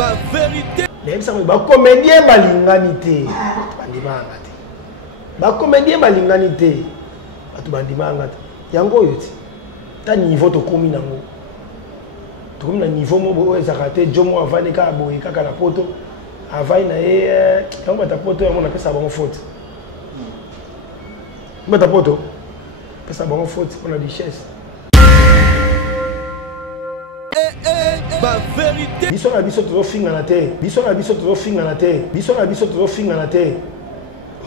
ba vérité. Les gens ba comédien balinganité. Bandimanga te. Ba comédien balinganité. Batu bandimanga te. Yango yoti. Ta niveau to komi nango. To komi na niveau mo bo ezaka te jomo avane ka boye kaka na poto. Avai na ye yango ta poto yango na pesa bango faute. Bata poto. Pesa bango faute pour la richesse. Ba vérité. Biso na biso to finga na te. Biso na biso to finga na te. Biso na biso to finga na te.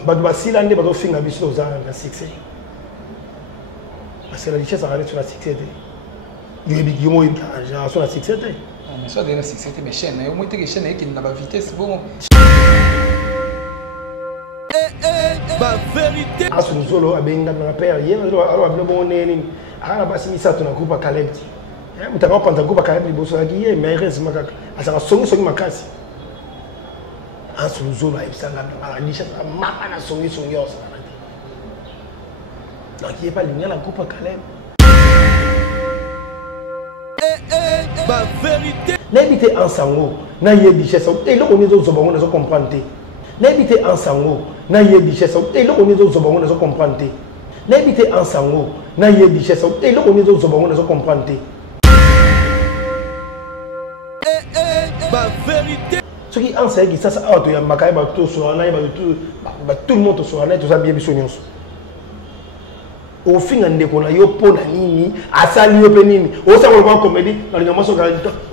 Batu basila nde bato finga biso za na succès. Parce que la richesse arrête sur la succès. Il y a des gens sur la succès. Mais ça de la succès mais chaîne, au moins que chaîne qui n'a pas vitesse bon. Ba vérité. Asu solo abenga na père hier alors abno bon neni. Ala basi misato na groupe Caleb. Mutaka panta groupe Caleb liboso ya kiye mais heureusement kaka asaka songi makasi. Asu solo aibsanga na richesse mama na songi osa. Donc il n'y a pas de la coupe à Caleb. Ba vérité. N'habitez ensemble, n'ayez des richesses. Et là, on est aux hommes, on comprendre. N'habitez ensemble, n'ayez des richesses. Et là, on est aux hommes, on comprendre. N'habitez ensemble, n'ayez des richesses. Et là, on est aux hommes, on comprendre. Ba vérité. Ce qui enseigne, ça, il y a tout le monde sur la tout ça bien bisognos. Au fin de compte, il y a un nini, à sali yo penini. Au ça on va comédie dans les moments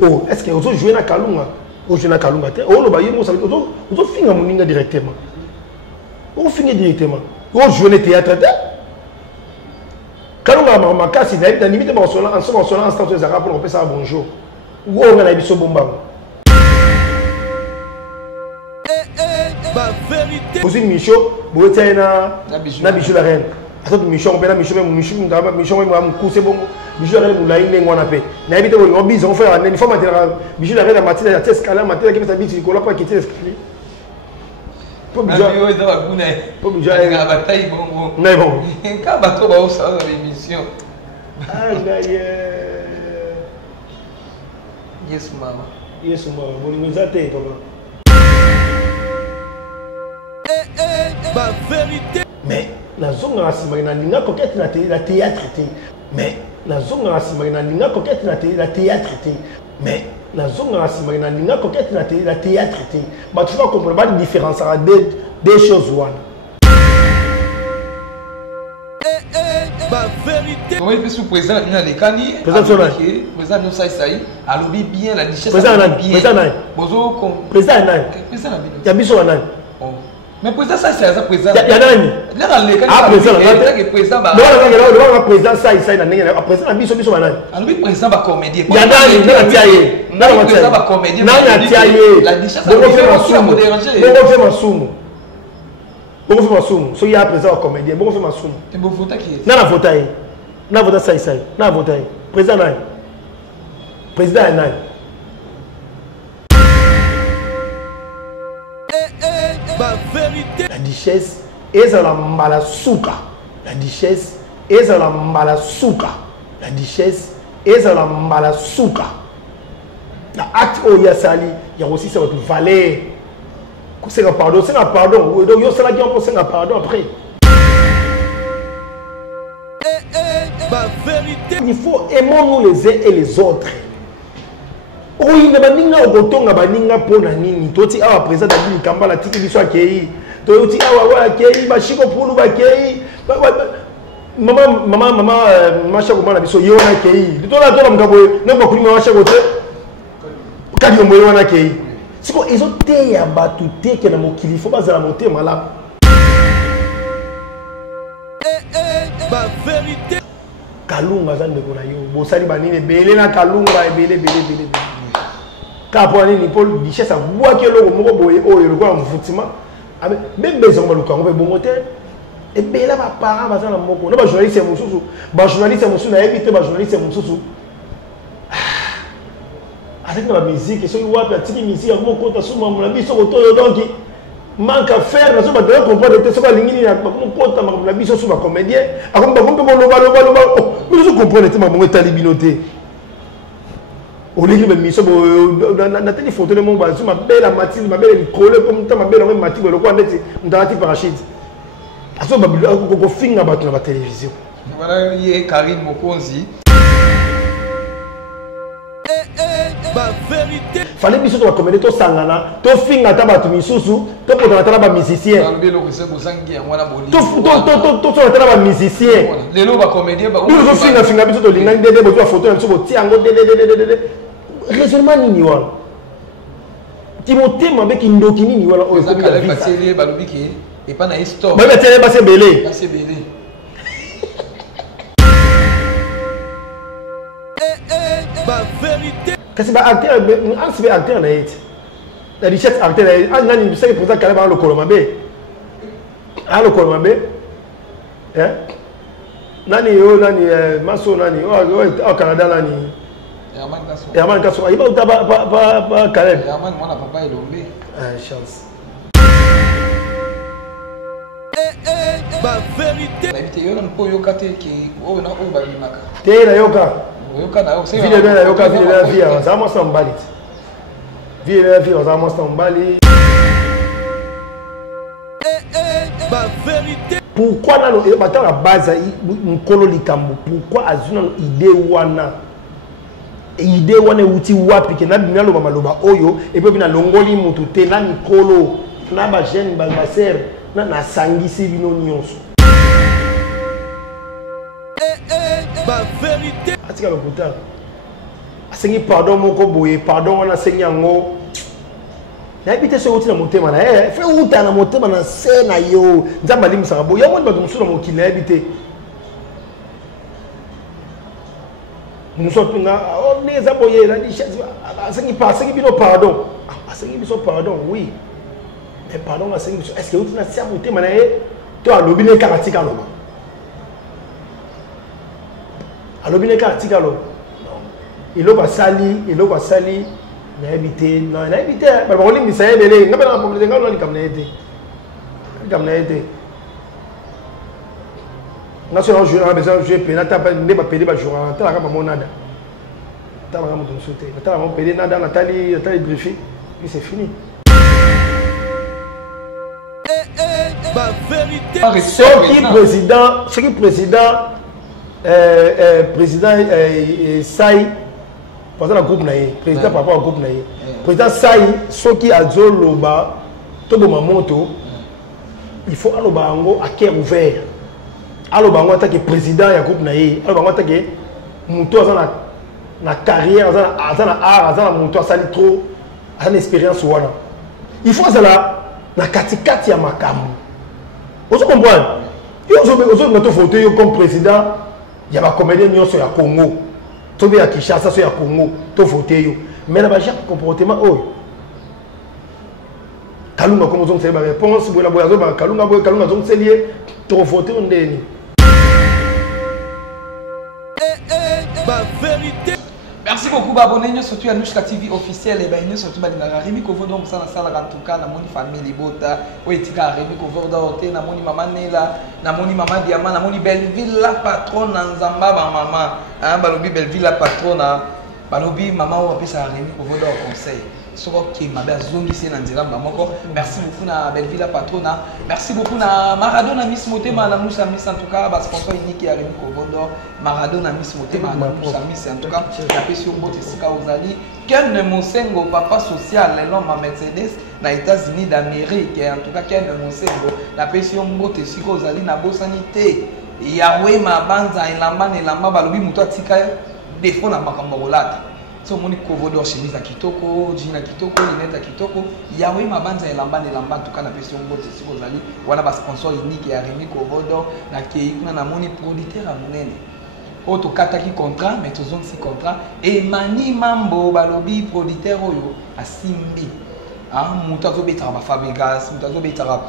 oh, est-ce que vous jouez na Kalunga? Vous jouez na Kalunga? Oh, le baillé mo ça vous fin mon ninga directement. Vous finissez directement. Vous jouez le théâtre. Kalunga ma kasi na limite limite en son instant de Zara pour ça bonjour. Ou on a biso bomba. Ba vérité. Vous une Micho, vous êtes na Bijou la reine. Attends, Michon, ben Michon, c'est bon. Michon, la reine, on a fait. N'habite au bise, on fait un uniforme matériel. Michon, la reine, la matière, la tête, la matière, qui s'habille, Nicolas, pas quitter l'escalier. Pas besoin. Pas besoin. La bataille, bon. Mais bon. Quand bateau va au salon de l'émission. Ah, d'ailleurs. Yes, maman. Yes, maman. Vous nous attendez, papa. Ba vérité. Mais la zone à la linga coquette la théâtre mais la zone à la linga coquette la théâtre mais la zone à la linga coquette la théâtre bah tu vas comprendre pas la différence à des choses one. Ba vérité. Comment il peut sous président la Lekani président nous ça a lobby bien la richesse président bozo président il y a biso nan. Mais président ça c'est ça président. Il y a nani. Là les ah président président ba. Non président ça na ninga président biso banani. Alors oui président ba comédien. Il y a nani na tiaye. Na président ba comédien. Na tiaye. La richesse ça me déranger. Bon fait masumu. Bon fait masumu. So il y a président comédien. Bon fait masumu. Et bon voter qui est. Na voter. Na voter ça. Na voter. Président nani. Président nani. Ba vérité. La richesse est à la malasuka. La richesse est à la malasuka. La richesse est à la malasuka. La acte où il y a sali, il y a aussi cette valeur. C'est un pardon, c'est un pardon. Donc il y a cela qui ont un pardon après. Ba vérité. Il faut aimer-nous les uns et les autres. Oui, baninga okotonga baninga pona nini toti awa président David Kambala tiki biso akei toti awa wa akei bashiko pulu bakei mama shako mana biso yona akei tola mkabo ne ba kulima wa shako te kadi omboyo wana akei siko ezo te ya batu te ke na mokili fo bazala monter malamu. Ba vérité. Kalunga zande kona yo bosali banine belé na Kalunga belé. Car pour aller Paul richesse à boire que l'eau au boye oh le quoi en foutima même besoin de l'eau on peut bon moteur et bien là ma parent va dans mon non journaliste c'est mon sous journaliste c'est mon na éviter journaliste c'est mon sous avec la musique so wa petite musique mon compte sur mon ami so to donc manque à faire na so ba de comprendre te so ba lingini na mon compte ma biso so ba comédien akom ba kompe mo loba mais je comprends te ma mon talibinoté au lieu de mission na télé photo le monde bazo ma belle Mathilde ma belle collé comme ta ma belle Mathilde le quoi ndeti ndati parachute aso ba ko finga ba na télévision voilà yé Karine Mokonzi ba vérité fallait biso to comédie to sangana to finga ta ba tu misusu to ko ta ba musicien ba lo ko se bozangi ya mwana boli to so ta ba musicien lelo ba comédien ba nous finga biso to linga ndede bo photo na biso bo ti ango de raisonnement nini wana Timothée mabe kindoki nini wana oyo ko la vie ba lobi ki et pas na histoire ba tele ba se belé ba vérité kasi ba acteur an sibe acteur na yeti la richesse acteur an nani c'est pour ça kala ba lo kolomabe a lo kolomabe nani yo nani maso nani o Canada nani Yaman kaso iba uta ba Caleb Yaman mwana papa ilombe chance ba vérité la vite yo na po yo kate ki o na o ba bimaka te na yoka yoka na yo c'est vile bela yoka vile bela via za mo sambali vile bela via za mo sambali ba vérité pourquoi na lo bata la base nkolo likambo pourquoi azuna idée wana idée wana uti wapi ke na bimalo maloba oyo et puis na longoli mutu te na mikolo na ba jeune ba ser na sangisi bino nyonso ba vérité atika lokuta asengi pardon moko boye pardon wana sengi yango na ebite so uti na motema na fe uta na motema na se na yo nzamba limisa boye yango ba musu na mokili na ebite nous sommes on est aboyé là asengi bino pardon asengi biso pardon oui mais pardon asengi biso est-ce que uti na sia motema na ye to alobi ne karatika loba alobine ka tika lo iloko sali na habité ba ba olimbi sa ebele ngaba na pombe ngalo ni kamna ete national joueur a besoin de jouer penalty pas ne ba pele ba joueur ta ba monada ta ba mo sauter ta ba mo pele nada Nathalie briefing et c'est fini ba vérité ce qui président Sai pendant la groupe naïe président par rapport au groupe naïe président Sai ceux qui a zoloba tout moto il faut aloba ngo à cœur ouvert aloba ngo attaquer président ya groupe naïe aloba ngo attaquer muto na carrière azana art azana muto sali trop azana expérience wana il faut ça na katikati ya makambo vous comprenez il faut que comme président il y a des comédiens qui sont au Congo, tout bien à Kinshasa, sont au Congo, tout voté yo. Mais là, j'ai un comportement oh. Kalunga comme on sait la réponse, vous la voyez Kalunga donc c'est lié, trop voté on est. Ba vérité. Merci beaucoup abonnez-vous surtout à Nushka TV officiel et ben nous surtout na Rémi Kovo donc ça na sala en tout cas na moni famille bota o etika Rémi Kovo da hotel na moni mama Nela na moni mama Diama na moni Belleville la patronne Nzamba ba mama balobi Belleville la patronne balobi mama o apesa Rémi Kovo da conseil soko ki mabe azongi se na nzela moko merci beaucoup na Belleville la patronne merci beaucoup na Maradona Miss Motema na Moussa Miss en tout cas ba sponsor unique ya Rémi Kovo da Maradona Miss Motema na Moussa Miss en tout cas la pression bote sika ozali Ken Mosengo papa social l'homme à Mercedes na États-Unis d'Amérique en tout cas Ken Mosengo la pression bote sika ozali na bosanité Yahweh mabanza elamba balobi muto atika défaut na makambo kolata so moni Kovodo chemise à kitoko jean à kitoko lunette à kitoko Yahweh mabanza elamba en tout cas na pression bote sika ozali wana ba sponsor unique ya Rémi Kovodo na kei kuna na moni producteur à monene auto kataki contrat mais tous ont si contrat et mani mambo balobi producteur oyo asimbi muto azobetaka ba Fabregas muto azobetaka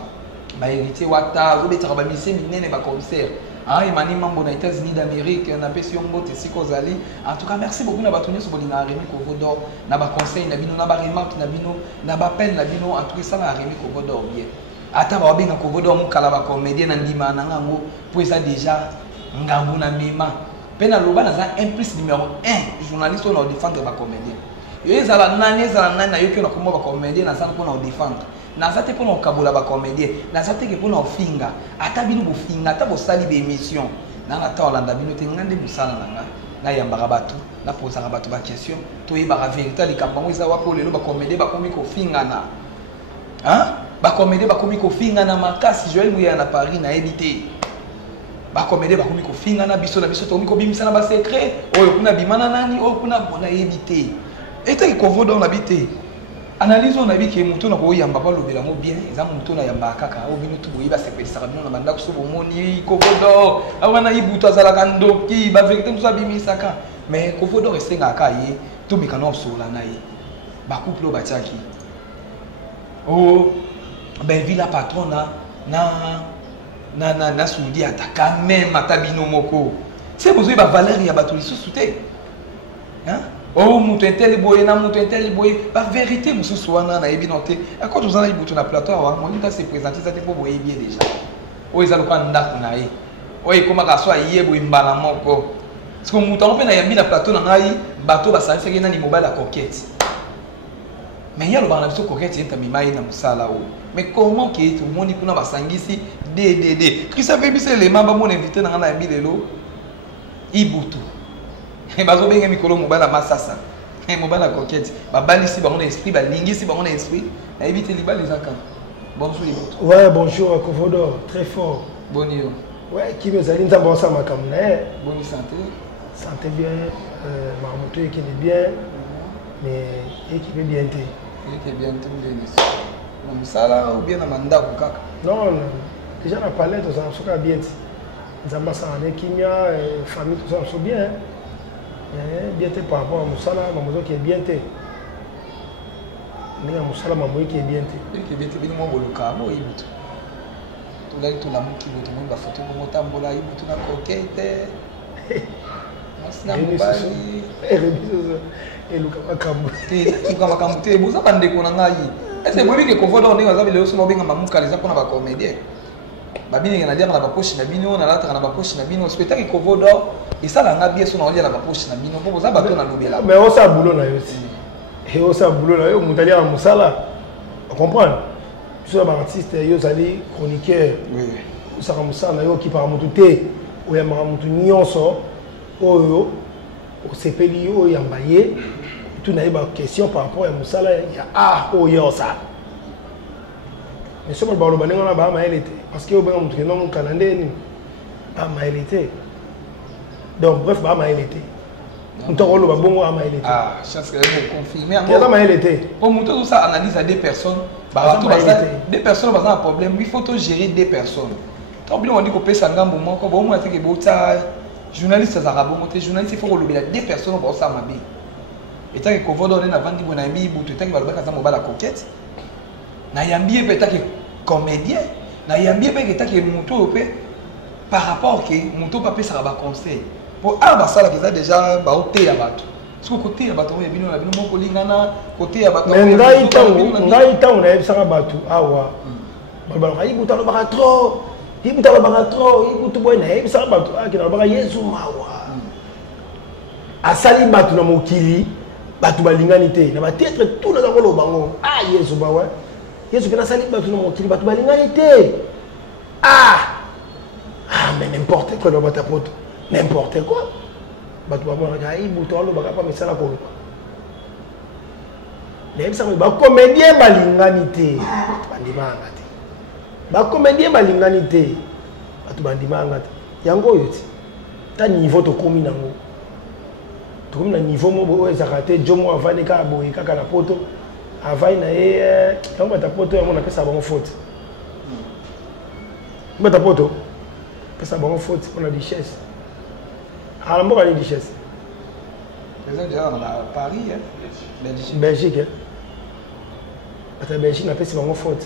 ba héritier wata azobetaka ba mise minene ba commissaire Emmanuel Mambo na États-Unis d'Amérique na pesi yongo te sikozali en tout cas merci beaucoup na batonyo so bolina Rémi Kovodo na ba conseil na bino na ba remarque na bino na ba peine na bino en tout cas ça na Rémi Kovodo bien ata ba benga Kovodo mukala ba comédien na ndima na ngango pour ça déjà ngambu na mema Pena loba naza implice numéro 1 journaliste on a défendre ba comédien. Yo ezala nani na yo ke na komba ba comédien na sana pona défendre. Naza te pona kabola ba comédien, naza te ke pona ofinga, ata bino bo finga, ata bo sali be émission. Na ta olanda bino te ngande musala nanga. Na yambaka bato, na posaka bato ba question, to yeba vérité likambo eza wapo lelo ba comédien ba komi ko finga na. Hein? Ba comédien ba komi ko finga na makasi Joël Mouya na Paris na éviter. Ba comédien ba komi ko finga na biso to komi ko bimisa na ba secret oyo kuna bimana nani oyo kuna bona éviter. Eta ki kovo dans l'habité. Analyse on a vu que muto na ko yamba ba lobela mo bien, eza muto na yamba kaka o bino tubo yiba sepelisa bino na banda ko so bomoni kovo do. Awana ibuto azala kandoki ba vérité muso bimisa ka. Mais kovo do esenga ka ye to mikano sola na ye. Ba couple ba tiaki. Oh ben villa patrona na soudi ataka même atabino moko. C'est besoin ba valeur ya bato lisusu te. Hein? Oh muto intel boy na muto intel boy ba vérité mususu wana na yebi noté. Quand vous en avez butu na plateau wa mo nda se présenter ça te po boye bien déjà. Oh ezalo kwa ndako na ye. Oh ekoma ka so aye boy mbala moko. Parce que muto on pe na yambi na plateau na ngai bato ba sa feki na ni mobile la coquette. Mais il y a le barnabiso coquette est amimai na musala o. Mais comment que tout le monde dit qu'on va sangisi DDD. Christophe Bisse les membres mon invité dans la bilelo. Ibutu. Et bazo benga mikolo mobile la masasa. Et mobile la coquette. Ba balisi ba on esprit ba lingisi ba on esprit. Na éviter les balles les akam. Bonjour Ibutu. Ouais, bonjour Kofodo, très fort. Bonjour. Ouais, qui me zali nzamba sa makamna. Bonne santé. Santé bien, Marmoto qui est bien. Mais équipe est bien. Il est bien tout bien. Na musala ou bien na mandako kaka. Non, déjà na palais tout ça soka bien. Nzamba sa na kimia famille tout ça so bien. Bien par rapport à musala, mamozo qui est bien té. Ninga musala mamozo qui est bien té. Qui est bien té bino mo boluka mo ibutu. To la to la mo ki boto mo ba photo mo tambola ibutu na coquette. Masina mobali. Et Luka Makambu. Luka Makambu te boza bande ko na ngai. Est-ce bobi ke kovoda on nga zabile oso mobenga mamuka les apona ba comédien. Ba bini na dia na ba poche na bino na lata na ba poche na bino spectacle kovoda et ça la ngabi so na olia na ba poche na bino boza ba to na lobela. Mais on sa boulot na yo aussi. Et on sa boulot na yo mutali ya musala. On comprend. Sur ba artiste yo zali chroniqueur. Oui. Ça ka musala yo ki par mutu te o ya mutu nyonso oyo au CPLI o yambaye tout na ba question par rapport à musala ya o yo ça. Mais ce que ba lo banenga na ba ma elite parce que o benga mutu non calendrier ni ba ma elite. Donc bref ba ma elite. Mutu ko lo ba bongo ma elite. Ah, chance que vous confirmer encore. Ya ma elite. Pour mutu tout ça analyse à deux personnes, ba deux personnes ba un problème, il faut tout gérer deux personnes. Problème on dit ko pesa ngambo moko ba o mo ateke bota journaliste azarabo moté journaliste il faut relever deux personnes pour ça mabe. Et tant que kovodo na vandi bona mi butu tant que balobaka za mobala coquette. Na yambi pe tant que comédien, na yambi pe tant que muto pe par rapport que muto pa pe ça ba conseil. Pour aba sala que ça déjà ba oté ya bato. Parce que côté ya bato ya bino na bino moko lingana côté ya bato. Mais ngai tango na yebisa bato awa. Balobaka ibuta lobaka trop. Il y a un trop, il y a un trop, il y a a sali batu na mokili batu balingani te na peut-être tout na ngolo bango ah yesu ba wa yesu ke na sali batu na mokili batu balingani te mais n'importe quoi dans ta pote n'importe quoi batu ba mona ga ibuto alo baka pa mesala ko les ça ba comédien balingani te bandimanga te ba comédien balingani te batu bandimanga te yango yo ti ta niveau to komi nango tout le niveau mo ezaka te jomo avani ka boye kaka na poto avai na ye tango ta poto ya mona pesa bango faute ta poto pesa bango faute pour la richesse ala mboka ni richesse les gens déjà à Paris Belgique Belgique na pesa bango faute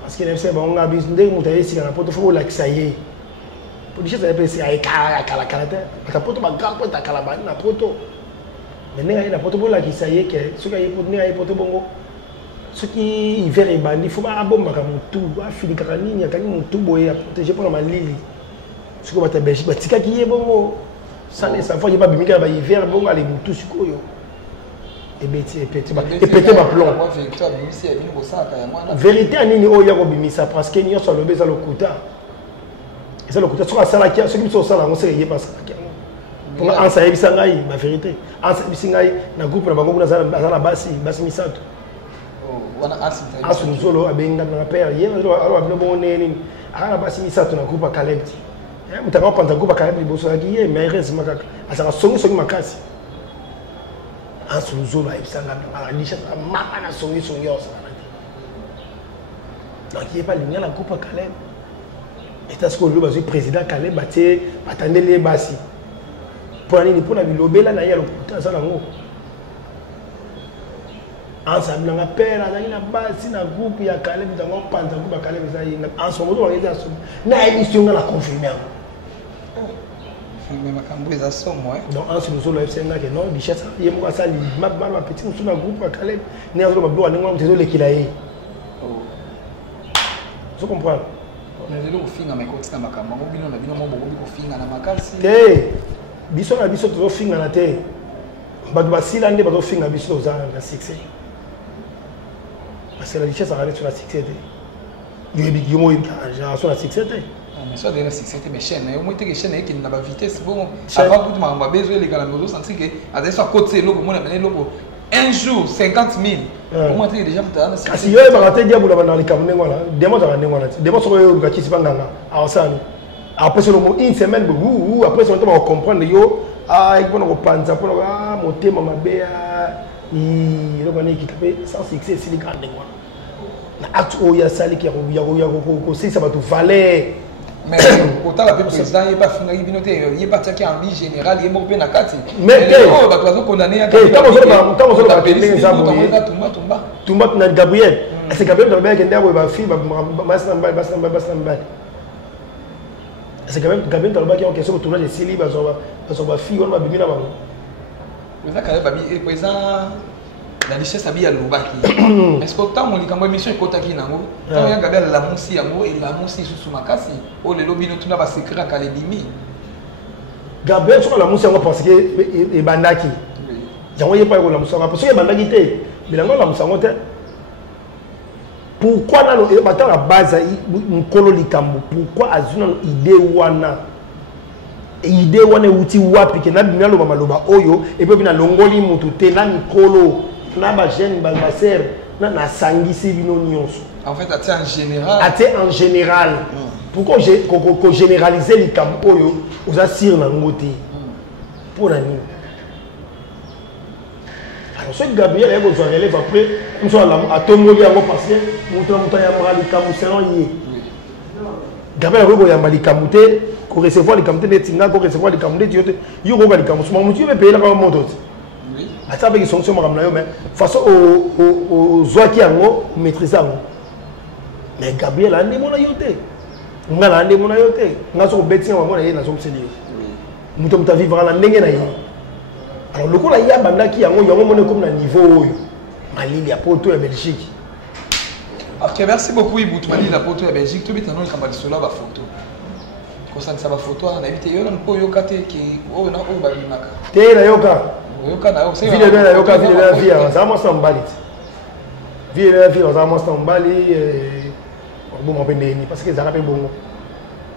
parce que les gens bango ngabis ndenge mutaye sika na poto faut la kisaye. Pour dire que c'est à la caractère. Ta poto ma grand poto à la bande na poto. Mais n'est la poto pour la qui ça y est que ce qui est pour n'est poto bongo. Ce qui hiver et bandi faut pas bomba comme tout. Ah fili karani ni akani mon tout boye à protéger pour la malili. Ce que va ta belge batika qui est bongo. Ça les enfants il pas bimika ba hiver bon aller mutu sikoyo. Et pété ma plomb. Vérité anini oya ko bimisa parce que nyo so lobe za lokuta. Et ça lokuta so asala ki ceux qui sont sala on sait y pas ça. Pour ansa yebisa ngai ma vérité. Ansa yebisa ngai na groupe na bango na za basi misato. Wana asita. Asu nzolo abenga na père hier alors abino bon neni. Ala basi misato na groupe Caleb. Mutaka panza groupe Caleb liboso ya ki mais heureusement kaka. Asaka songi makasi. Asu nzolo ayebisanga na lisha mama na songi osa. Donc il est pas ligne la groupe Caleb. Et est-ce que le président Caleb baté attendez les basi. Pour aller pour la bilobela na ya lokuta ça nango. Ensemble na père na basi na groupe ya Caleb dans panza groupe Caleb ça yinga ensemble on est ensemble na émission na confirmer. Mais ma cambo ça somme ouais. Donc ensemble nous le FC nga que non bichette ça yemo ka ça ma petit nous na groupe Caleb ne azo ba blo ngo mtezo le kilaye. Oh. Tu comprends? Mais le finga mais ko tsama makambo ngo bino na bino mo bokobi ko finga na makasi. Biso na biso to finga na te. Batu basila nde bato finga biso za na succès. Parce que la richesse arrête sur la succès. Yo mo sur la succès. Mais ça déjà succès mais chaîne au moins que chaîne qui na ba vitesse bon avant tout ma besoin les gars la maison sentir que à des fois côté logo moi na logo un jour 50 000 au moins déjà peut-être na kasi yo ba te dia bula bana likamne ngona demo za ngona demo so yo ga kisi banganga awasani après sur une semaine ou après on va comprendre yo ah il faut nous penser pour ah motema mabea il le connaît qui tapé sans succès c'est les grands ngona na acte o ya sali ki ya ko c'est ça va tout valer. Mais autant la président il pas finir il pas attaquer en vie générale il est mort na kati mais oh ba toi condamné à quand on va appeler ça Tumba na Gabriel c'est Gabriel dans le kende ba fille ba basamba c'est quand même Gabriel dans le qui en question de tournage de Sili ba fille on va bimina ba ça quand même président la richesse abi ya lobaki est-ce que tant mon likambo émission ekotaki nango tant ya Gabriel la musi yango et la musi sous makasi o le lobby no tuna ba secret ka le bimi Gabriel sur la musi yango parce que e bandaki yango yepa ko la musi yango parce que bandaki te bilango la musi yango te pourquoi na lo batala la base nkolo likambo pourquoi azuna idée wana idée wana uti wapi ke na bimia lo maloba oyo et puis na longoli mutu te na nkolo na ba jeune ba ser na sangisi bino nyonso en fait até en général pourquoi ko généraliser les camps oyo oza sir na ngote pour la nuit alors ce Gabriel est besoin relève après comme ça la atomoli yango parce que muta ya mora les camps selon yi Gabriel ko ya mbali kamute ko recevoir les camps de tinga ko recevoir les camps de yote yo ko ga les camps mo mutu be payer la moto. Ata avec son somme ramna yo mais face au zoaki yango maîtriser yango mais Gabriel ande mona yote ngala ande mona yote ngaso beti yango mona yena so mseli muto muta vivre la ndenge na yi alors le ko la ya bandaki yango mona comme na niveau oyo malili ya poto ya Belgique. OK merci beaucoup Iboutou Malili la poto ya Belgique to bitano kamba disola ba photo ko ça ba photo na bité yo na ko yo kate ki o na o ba binaka te na yoka Ville de la yoka ville de la vie ça m'a semblé ville de la vie ça m'a semblé bon on peut ni parce que ça rappelle bon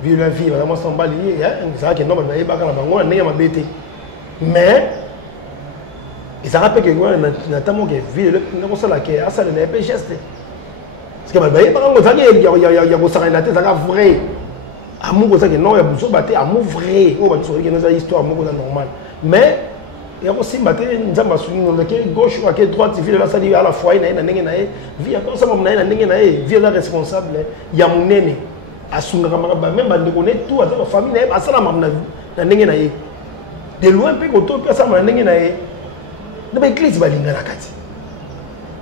ville de la vie ça m'a semblé ça que non mais ba kana bango na ma bête mais ça rappelle que moi notamment que ville na ko sala que asa na pe geste parce que ba ba ngo ça ya ko sala na tête ça vrai amour ça que non ya buso baté amour vrai o ba so que nos histoire amour normal mais il y a aussi maté nzamba suni no ke gauche ou ke droite ville la sali à la fois na ndenge na vie comme ça mon na ndenge na vie la responsable ya munene asunga kama même bande connaît tout à la famille na asala mamna na ndenge na de loin pe ko to pe ça na ndenge na na ba église balinga na kati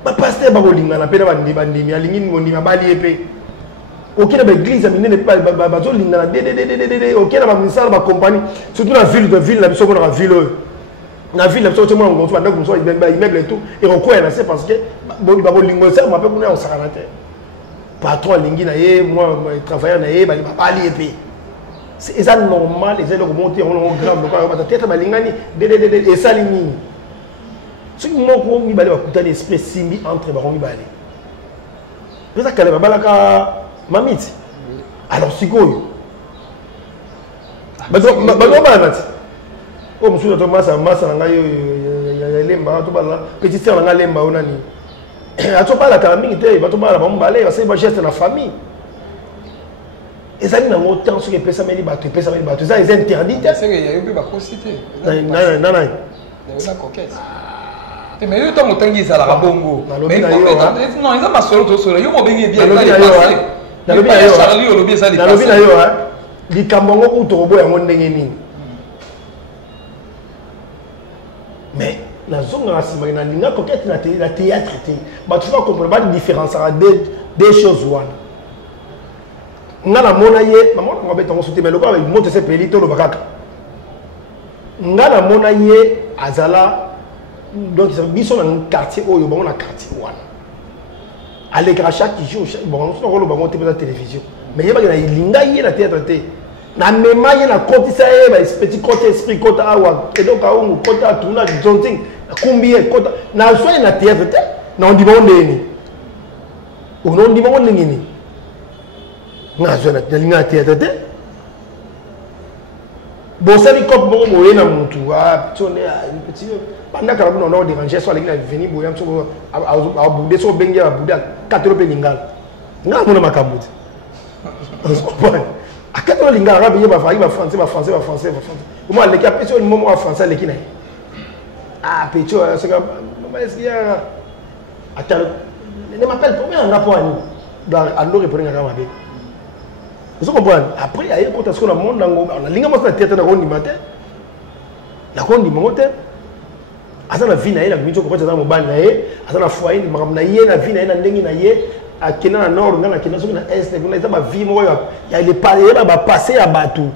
ba pasteur ba kolinga na pe na bande mi alingi ngondi mabali epe okena ba église minene ba zo linga na de okena ba misala ba compagnie surtout la ville la biso ko na ville na ville la biso ko mo ngo so ndako so immeuble et tout et recours na c'est parce que ba lingo ça ma pe ko na osakana te patron lingi na ye moi travailleur na ye ba bali epe c'est ça normal et c'est le monter on grand donc théâtre balingani et ça ligne ce qui moko mi balé bakuta l'esprit simbi entre ba mi balé pesa kale babalaka mamiti alors sikoyo bazo banati o musu to masa ngayo ya lemba to bala petit sœur nga lemba onani ato bala ka mingi te bato bala ba mbale ba se ba geste na famille ezali na motan soki epesa meli bato eza interdit te c'est que ya yobi ba cosité na la coquette mais yo tango tangi za la bongo mais non ils ont ma solo to solo yo mo bengi bien na lobi na yo likambo ngo kutobo yango ndenge nini mais la zone rasima na linga coquette na théâtre te ba tu vas comprendre pas la différence entre des choses one nga na mona ye maman ko beta ngo soute mais le ko avec moto se pelito lo bakaka nga na mona ye azala donc ça biso na quartier oyo ba na quartier wana aller chaque jour bon on se lo ba monter pour la télévision mais il y a pas linga ye na théâtre te na mema ye na kotisa ye ba petit côté esprit côté awa et donc a on côté tournage something combien côté na so na théâtre te na on dit bon ndeni on dit bon ndeni na so na linga théâtre te bon ça ni cop bon moyen na mutu ah tone petit pendant que on a dérangé soit linga venir boyam so a bouder so bengi a bouder 4 pe lingal nga mona makambuti on se comprend à 4 linga arabe ye ba français comment les cap sur le moment français les qui ah pecho c'est comme est-ce ya attends ne m'appelle combien en rapport dans ando répondre ngaka mabe vous comprenez après il y a quand est-ce qu'on a monde on a linga mo na théâtre na ko ndimate na ko ndimote azana vie na ye na bicho ko tsa mo bana ye azana foyer ni makam na ye na vie na ye na ndengi na ye akina na nord ngana kina so na est kuna eza ba vie mo ya le parler ba passer à batou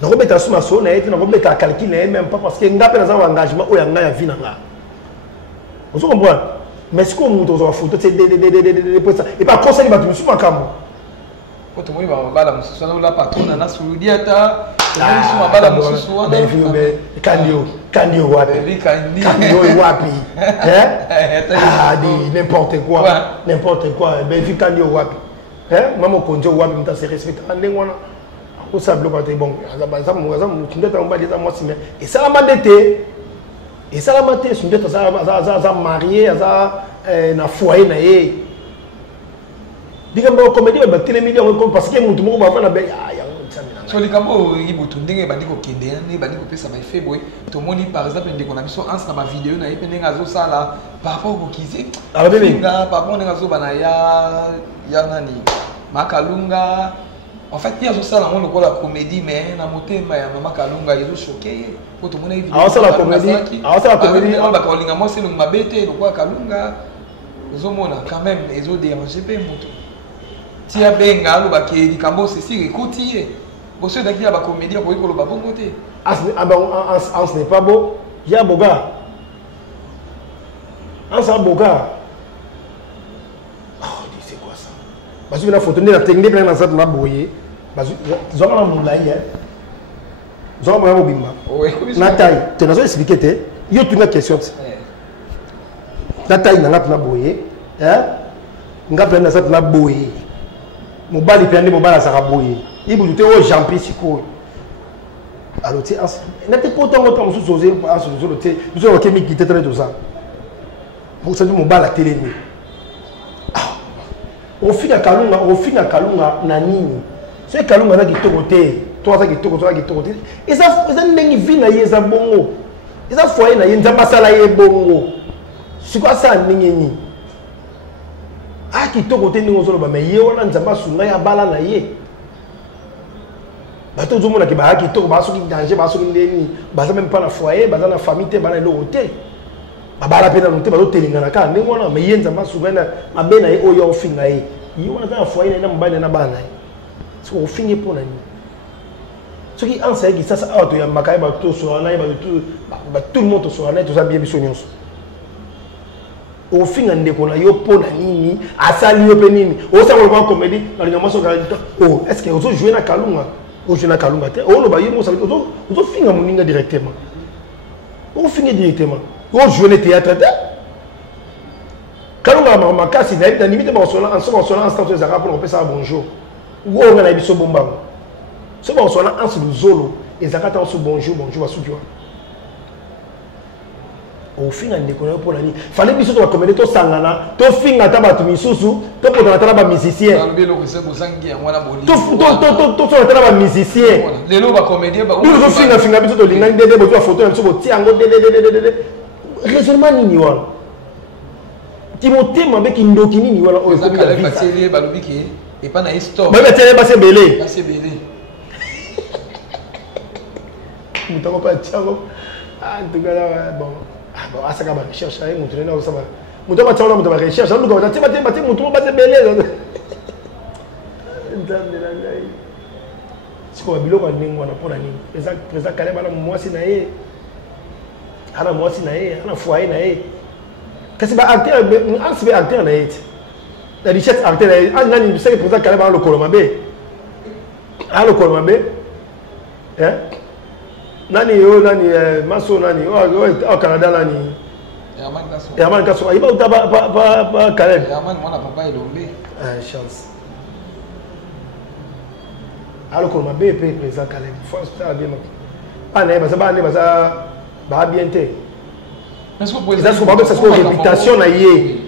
na ko beta suma so na ye na ko beta calcul na ye même pas parce que ngape na za engagement o ya nga ya vie na nga vous comprenez mais ce qu'on monte aux photos c'est et pas conseil batou suma kamo ko to mo ba bala mususu na la patona na suludiata suma bala mususu wana Kandio wapi ah dit n'importe quoi ben vu Kandio wapi maman konjo wapi mta se respecte ndengwana ko sablo ba te bon za mo kindeta mbali za moi mais et ça la mandete et ça la mandete sundeta za marié za na foyer na ye dikambo comédie ba télémédia parce que mutu mo ba na be so likambo ibutu ndenge bandi ko kende ne bandi ko pesa ba effet boy to moni par exemple ndeko na biso ans na ba vidéo na yepe ndenge azo sala par rapport ko kize nga par rapport ndenge azo bana ya nani makalunga en fait il azo sala on ko la comédie mais na motema ya mama kalunga yezo choqué ko to mona vidéo azo la comédie on ba ko linga mo se lunga bete lo kwa kalunga zo mona quand même ezo déranger pe moto tia benga lo ba ke likambo c'est si écoutier monsieur d'aki a ba comédie ko ikolo ba bongo te ce n'est pas beau il y a boga ça boga oh c'est quoi ça parce que la photo ni la technique na ça na boyer parce que zoma na mulai zoma ya mobimba na taille tu n'as pas expliqué te yo tu na question na taille na boyer ngapela na ça na boyer mobali pende mobala sa boyer ibu tu o jampi siko alors tu n'était pas autant comme sous osé à ce jour tu nous avons qui quitter très tout ça pour ça mon bal à télé au fin à kalunga na nini c'est kalunga na kitokote toi ça kitokote et ça ndenge vie na yeza bongo et ça foyer na yenza masala ye bongo c'est quoi ça ndenge ni ah kitokote ndenge ozolo ba mais ye wana nzamba sunga ya bala na ye bato zo mona ke ba kitoko ba soki danger ba soki ndeni ba za même pas na foyer ba za na famille te ba na lo hotel ba bala pe na monte ba zo telinga na ka ndenge wana mais ye nzamba sunga na mabe na ye oyo ofinga ye ye wana na foyer na mbali na bana ye so ofinge pona ni soki ansa ki sasa auto ya makai ba to so na ba tout le monde so na to za bien biso nyonso ofinga ndeko na yo pona nini asali yo pe nini o sa ko comédie na linga maso ka oh est-ce que ozo jouer na kalunga au jeune Kalunga te on ba yemo ça on finga moninga directement on finga directement on jouer théâtre te Kalunga makasi na limite ba sona en instant les arabes pour ça bonjour ou on a biso bomba c'est bon sona en sur zolo et zakata en sur bonjour bonjour basujwa au fin en déconner pour l'année fallait biso to commander to sangana to finga tabatu misusu to ko na ba musicien to ba musicien lelo ba comédien ba to finga biso to linga ndede bo to photo biso bo tiango de raisonnement nini wala Timothée mabe ki ndoki nini wala o ko ka visa ba lobi ki et pas na histoire ba tele ba se belé mutako pa tiango en tout cas bon bon à ça quand recherche aí mutu na usaba mutu ba tsaula mutu ba recherche mutu ba tati mutu ba se beleza ndambe na ngai siko biloko ningo na pona nini pesa kale bana mwasi na ye ana mwasi na ye ana foyer na ye kasi ba acteur an sibe acteur na ye la richesse acteur na ye an nani siko pesa kale bana lokolo mabe hein nani yo nani maso nani au Canada nani Yaman Kasso aiba utaba pa Caleb Yaman mwana papa ilombe chance alors qu'on m'a bien payé président Caleb France ça bien pas né ba bien té est-ce que réputation na yé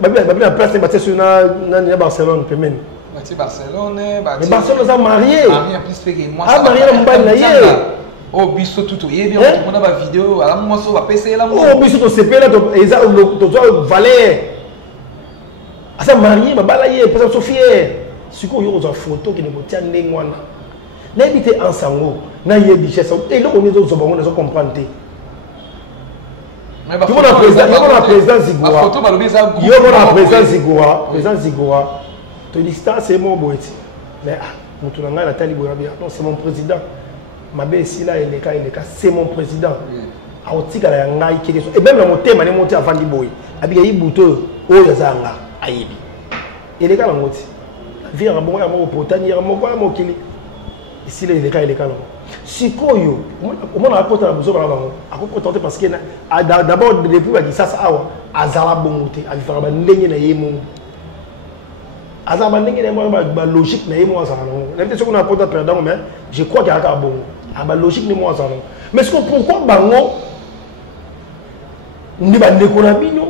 ba bien place na batté sur na Barcelone pemene Barcelone, mais Barcelone a marié. Marié plus fait que moi. Ah marié la mbaye na ye. Oh biso tout yé bien on a ba vidéo ala moi so ba PC la mo. Oh biso to CP là to eza to valer. Asa marié ba bala ye parce que Sophie. Siko yo za photo qui ne botia ndengwana. Na éviter ensango na ye bichesse et là on est aux on ne comprendre. Mais ba président Zigora. Photo ba lobi za yo na président Zigora. Distance c'est mon boy mais mutu na ngai na tali boya bien non c'est mon président mabe si là il est c'est mon président a otika la ngai keke et même la motema ne monter avant di boy abiga yibuto o yazanga ayibi il est là ngoti vient bon ya mo potani ya mo kwa mo kili ici là il est là sikoyo on a apporté la besoin ba bango akoko parce que d'abord depuis ba kisasa awa azala bongote avifara ba ndenge na yemo azaba ndenge na ba logique na yemo azala non peut-être qu'on a apporté perdant mais je crois qu'il y a ka bon aba logique ni mo azala mais est-ce que pourquoi bango ndi ba ndeko na bino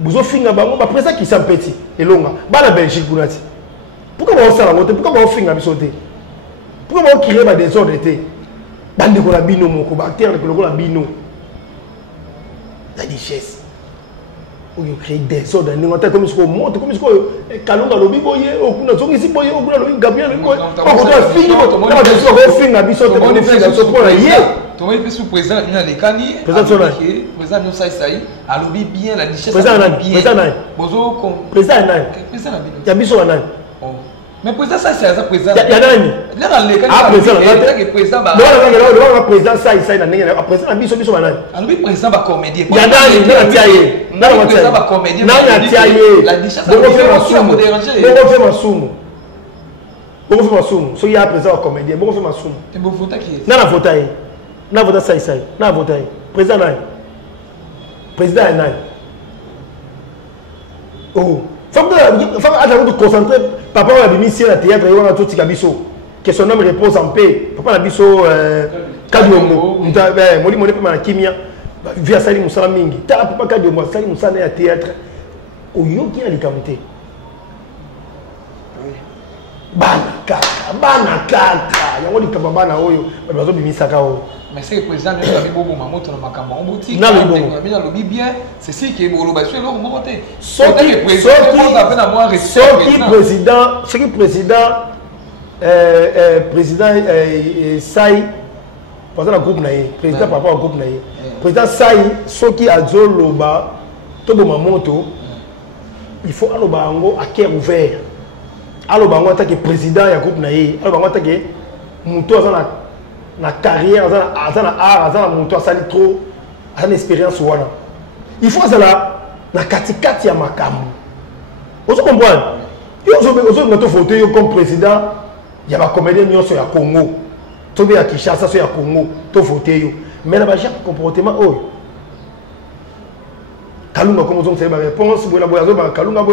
buzo finga bango ba presa qui s'en petit elonga ba la Belgique bunati pourquoi ba osala ngote pourquoi ba finga bisote pourquoi ba créer ba désordre été ba ndeko na bino moko ba acteur de la bino la richesse il crée des ordres comme ce qu'on monte comme ce qu'on Kalunga lobi boye okuna zongi si boye okuna lobi Gabriel boye okuna fini na ba fini na biso te on fait ça pour ye to moi pe sous président na le kani président no sai a lobi bien la richesse président bozo comme président ya biso na mais président ça c'est président ya nani là le kani président ba le président ça na ndenge président biso ba nani alobi président ba comédien ya nani na tiaye président ba comédien na tiaye la richesse bongo fait masumu so ya président ba comédien bongo fait masumu et bon voter qui est na voter ça na voter président nani président nani oh faut que concentrer papa on a mis ici la théâtre et on a tout ticabiso que son homme repose en paix papa la biso Kadiongo moli pe ma kimia via sali musala mingi ta papa Kadiongo sali musala ya théâtre oyoki ya likamte bana kaka yango likamba bana oyo bazo bimisaka oyo mais c'est que président nous avons beaucoup mamoto na makambo on boutique na lobi bien c'est si que bolo ba sur le monter soki président sai parce que groupe na ye président papa groupe na ye président sai soki azoloba to bo mamoto il faut aloba ngo à cœur ouvert aloba ngo attaque président ya groupe na ye aloba ngo attaque muto azana na carrière azana art azana muto asali trop azana expérience wana il faut azala na katikati ya makambo ozo comprendre yo ozo ngato photo yo comme président Il y a des comédiens qui sont à Congo. Tout bien à Kinshasa, sont à Congo. Tout voté. Mais là, il y a un comportement. Kalunga, comme on sait, la réponse, Kalunga,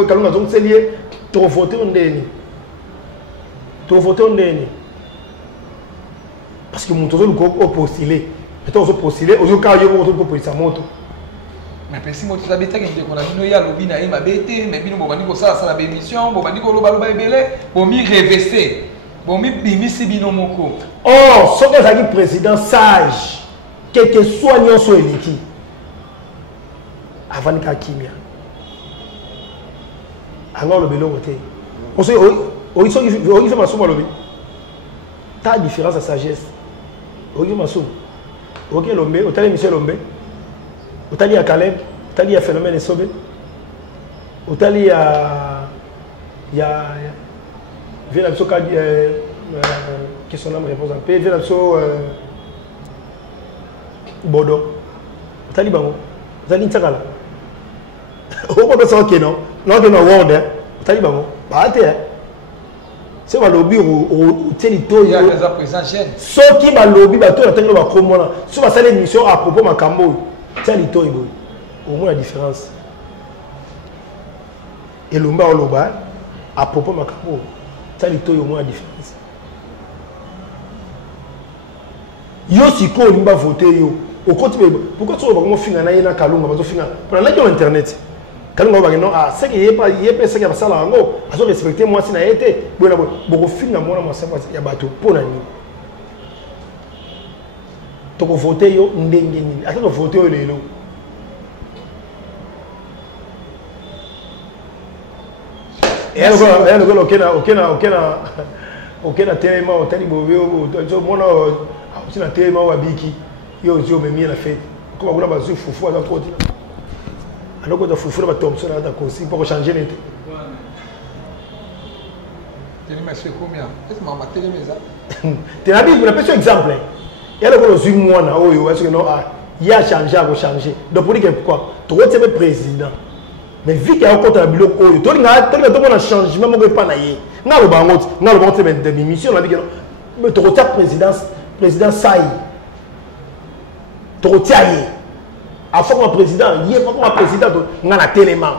c'est lié. Tout voté, on est. Tout voté, on est. Parce que mon tour, on a postulé. On a postulé, on a postulé sa moto. Mais si moi tu as bêté qu'on a mis à lobby na ma bêté mais bino bobani ko ça la émission bobani ko loba loba ebele bomi revester bomi bimisi bino moko. Oh, ce que ça dit président sage quel que soit nyonso eliki avant ka kimia. Alors le belo côté. On sait o fait ma souma lobby. Ta différence à sagesse. O ma souma. OK Lombe, o tali Michel Lombe. Otali à Caleb, Otali à Phénomène et Sobé, Otali à. Il y a. Vélapso, qui son nom répond en paix, Vélapso Bodo, Otali Bango, Otali Ntakala. On peut savoir que non, non, que non, Word, Otali Bango, bah, c'est un lobby au territoire. Il y a des présents chaîne. Ceux qui ont lobby, bah, tout le temps, va comment là. Si on va faire l'émission à propos de ma Cambo. C'est au moins la différence. Et le mba oloba à propos de Macabo, c'est au moins la différence. Yo si ko limba voter yo. Au côté pourquoi tu vas comment finir na Kalunga ba to finir. Pour la sur internet. Kalunga ba non ah c'est que y a pas ça qui va ça là ngo. A so respecter moi si na été. Bona bo finir moi na ça ya bato pona ni. To ko voter yo ndenge nini ata to voter yo lelo okena tema otali boyo to mona osina tema wa biki yo zo memi la fête comme on a bazu fufu à trop dire alors que fufu ba Thompson a aussi pour changer net teni monsieur combien est-ce que maman télé meza tu as dit pour la personne exemple. Il y a le zoom moi est-ce que non il y a changé à changer donc pour dire pourquoi tu es président mais vu qu'il y a un compte à bilo oyo to nga to changement mo pas na ye nga lo bango de mission la bi mais to rota président sai to rota ye a forme président yé pas comme président nga na télément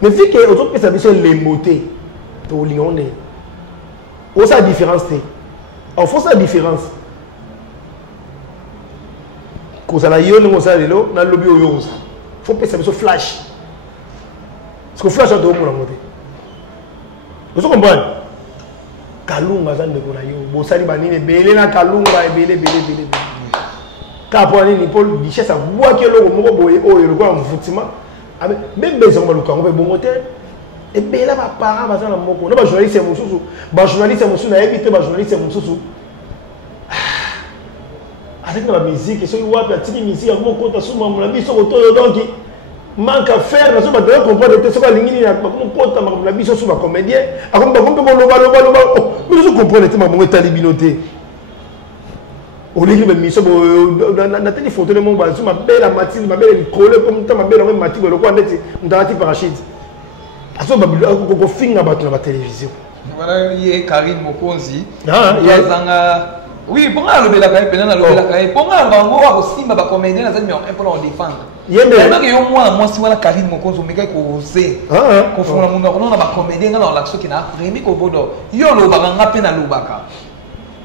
mais vu que autres personnes sont les motés to lione o sa différence té en faut sa différence ko ça la yo le mo ça lelo na lobby oyo ça faut que ça me flash. Parce que flash a tout le monde. Vous comprenez? Kalunga zan de kona yo. Bosali banine belé na Kalunga belé. Kaponi ni Paul Bichesse a bois que le moko boye oyo le quoi mfutima. Même besoin ba luka ngombe bongote. Et bela ba parent ba zana moko. No ba journaliste mususu. Ba journaliste mususu na éviter ba journaliste mususu. Avec la musique, so yo wapi atiki musique ya moko ta suma mula biso ko to donc manque à faire, nous sommes comprendre que ce soit l'ingénieur, mon pote, ma biso sur ma comédien, comme mais nous comprenons que mon talibinoté. Au lieu de mission, na télé photo de mon bas, ma belle Mathilde, ma belle Nicole, comme ta ma belle Mathilde, le quoi net dans la parachute. À ce moment là, film à battre la télévision. Voilà, il y a Karine Mokonzi. Oui, pour moi, le Belakai, pour moi, on va aussi ma comédien, on va défendre. Il y a moi, si on a Karine Mokonzi, on va oser. Qu'on fait on a comédien dans l'action qui n'a rien mis au bodo. Yo le baganga peine à l'ubaka.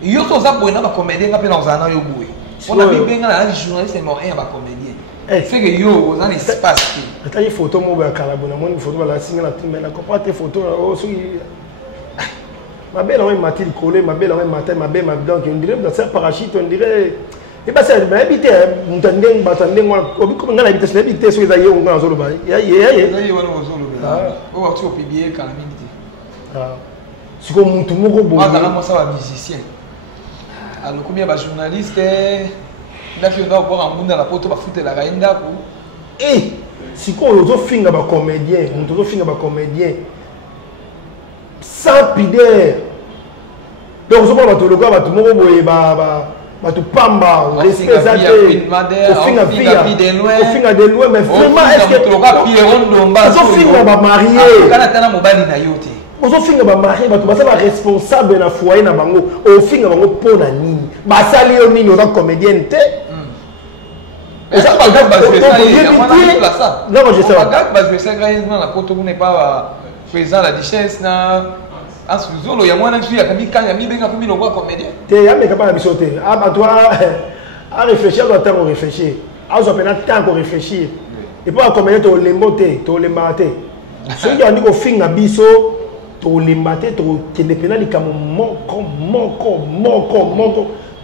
Yo to za boina ba comédien ngapena ozana yo boy. On a bien là journaliste et moyen ba comédien. C'est que yo dans l'espace. T'as une photo mo ba kalabona, mon photo la signe la timbe na comprendre tes photos ma belle on Mathilde collé, ma belle on matin, ma belle donc on dirait dans cette parachute on dirait et bah ça mais habiter mutandeng batandeng comme ngana habiter c'est habiter sur les aïeux on ngana zolo ba ya on va tu publier quand même c'est comme mutu moko bo moi ça va musicien alors combien ba journaliste là qui va voir en monde la poto ba foutre la rainda ko eh si ko ozo finga ba comédien mutu ozo finga ba comédien sans pudeur donc je vois tout le gars tout moko boye ba tout pamba respect ça au finga de loin mais vraiment est-ce que le gars Pierron Domba so finga ba marié kana tana mobali na yote ozofinga bamari bato baza baresponsable na foyer na bango ofinga bango mpo na nini basali yo nini oza comédienne te président la richesse na asuzolo ya mwana nsu ya kamikanya mibenga kumi lokwa comédien te ya meka pa biso te a réfléchir doit temps réfléchir a zo pena temps ko réfléchir et pas comédien to lembo te to lemba te so ya ndiko finga biso to lemba te to kende pena likamo moko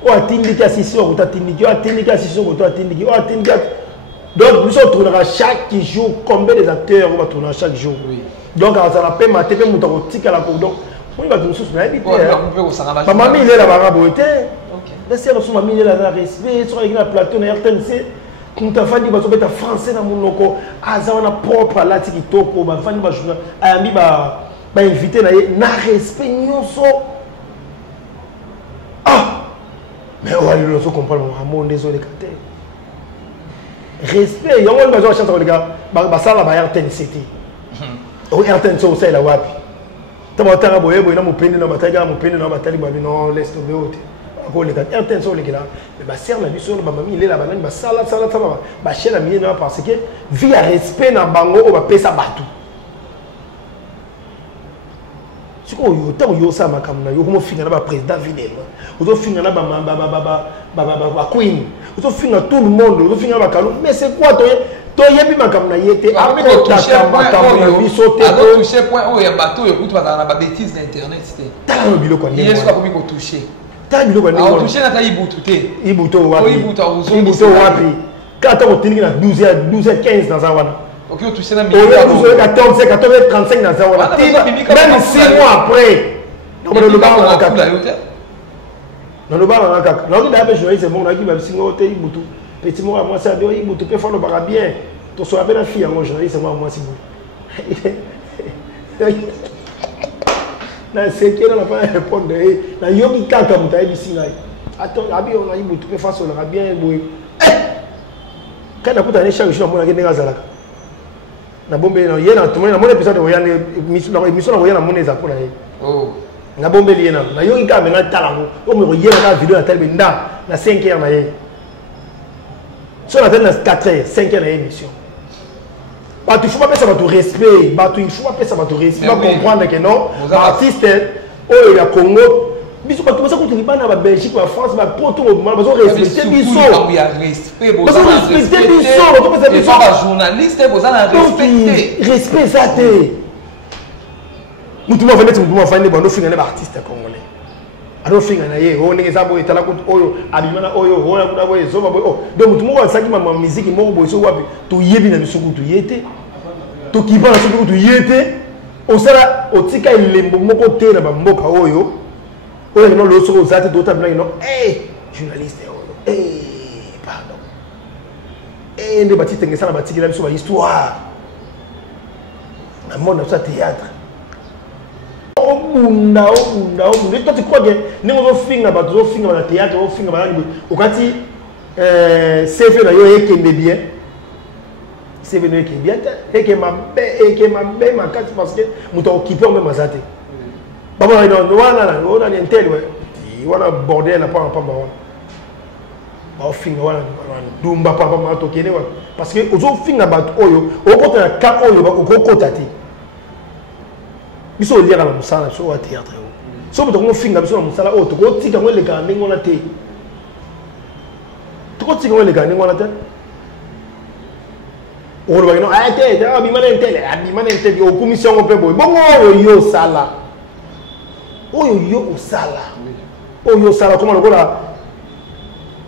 o atindika sisi o tatindiki o atindika sisi o to atindiki o atindika donc nous on tournera chaque jour combien des acteurs on va tourner chaque jour donc ça va pas mater pe muto ko tika la ko donc on va nous soutenir habiter ba mami il est là ba boité OK c'est la mami il est là respect sur la plateau na RTNC kunta fandi ba sobeta français na munoko aza wana propre la tikitoko ba fandi ba journal ayambi ba invité na respect nyonso mais on va le comprendre mon désolé quand respect il y a une chance les gars ça la ba RTNC o RTNC au la wapi tama tanga boye na mupende na bataga mupende na batali ba non laisse tomber ote ko les gars RTNC les gars mais ba serre la biso ba mami il est là ba ba sala ba chela mi na parce que via respect na bango o ba pesa batu siko yo tango yo sama kamna yo komo finga na ba président vidéo ozo finga na ba queen ozo finga tout le monde ozo finga ba kalou mais c'est quoi to yebi makamna yete akota makamna biso te to toucher point o ya bateau écoute ba na bêtise d'internet c'était tala no biloko ndenge yeso ko ko toucher tala biloko ndenge o toucher na ta ibutu te ibuto wapi ibuto wapi quand on tingi na 12 15 dans ça wana OK o toucher na 14 35 dans ça wana même 6 mois après donc le bala kaka non le bala kaka non da be journaliste bon na ki ba singo te ibutu petit mot à moi ça doit il te peut faire le bara bien to so avec la fille en journaliste moi si vous na c'est que on n'a pas répondre na yogi kaka mutai bisinga attends abi on a il te peut faire le bara bien boy kana kuta ne chaque jour mona ngenda zalaka na bombe na yena tout na mona épisode oyane émission na oyana mona za pona oh na bombe liena na yogi kaka na talango o me oyena na vidéo na telbe nda na 5h na ye si on attend 4 heures, 5 heures d'émission. Il faut pas ça va tout respect. Il faut pas ça va tout respect. Il faut comprendre que non. L'artiste, il y a Congo. Il faut pas tout ça quand il parle en Belgique, en France, il faut tout respecter. Il faut respecter. Il faut respecter. Il faut journaliste, il faut respecter. Respect ça. Nous tout le monde venait, nous finir artiste congolais. Alors finga na ye on ngeza boy tala kutu oyo abimana oyo hona kuna boy zoba boy oh donc tout monde saki ma musique mo boy so wapi to yebi na bisuku to yete to kiba na suku to yete osala otika ilembo moko te na ba mboka oyo no lo so zate do ta bina no journaliste oyo pardon ndi batite ngesa na batiki la biso ba histoire na monde ça théâtre Toi tu crois que nous avons fini dans le théâtre, nous avons fini dans le théâtre. C'est fait d'ailleurs et qui est bien. C'est venu qui est bien. Et qui est ma belle, ma carte parce que nous avons occupé même à ça. Papa, on a un tel, on a bordel, on a pas on finit on a papa parce que nous avons fini dans le oyo, au côté de cas oyo, au côté il faut lire à la musala sur le théâtre. Si on a fait un musala, on a dit que les gars n'ont pas été. Tu as dit que les gars n'ont pas été. On va dire, ah, t'es, abimane, au commission européenne. Bon, yo sala. Yo sala. Yo sala, comment on va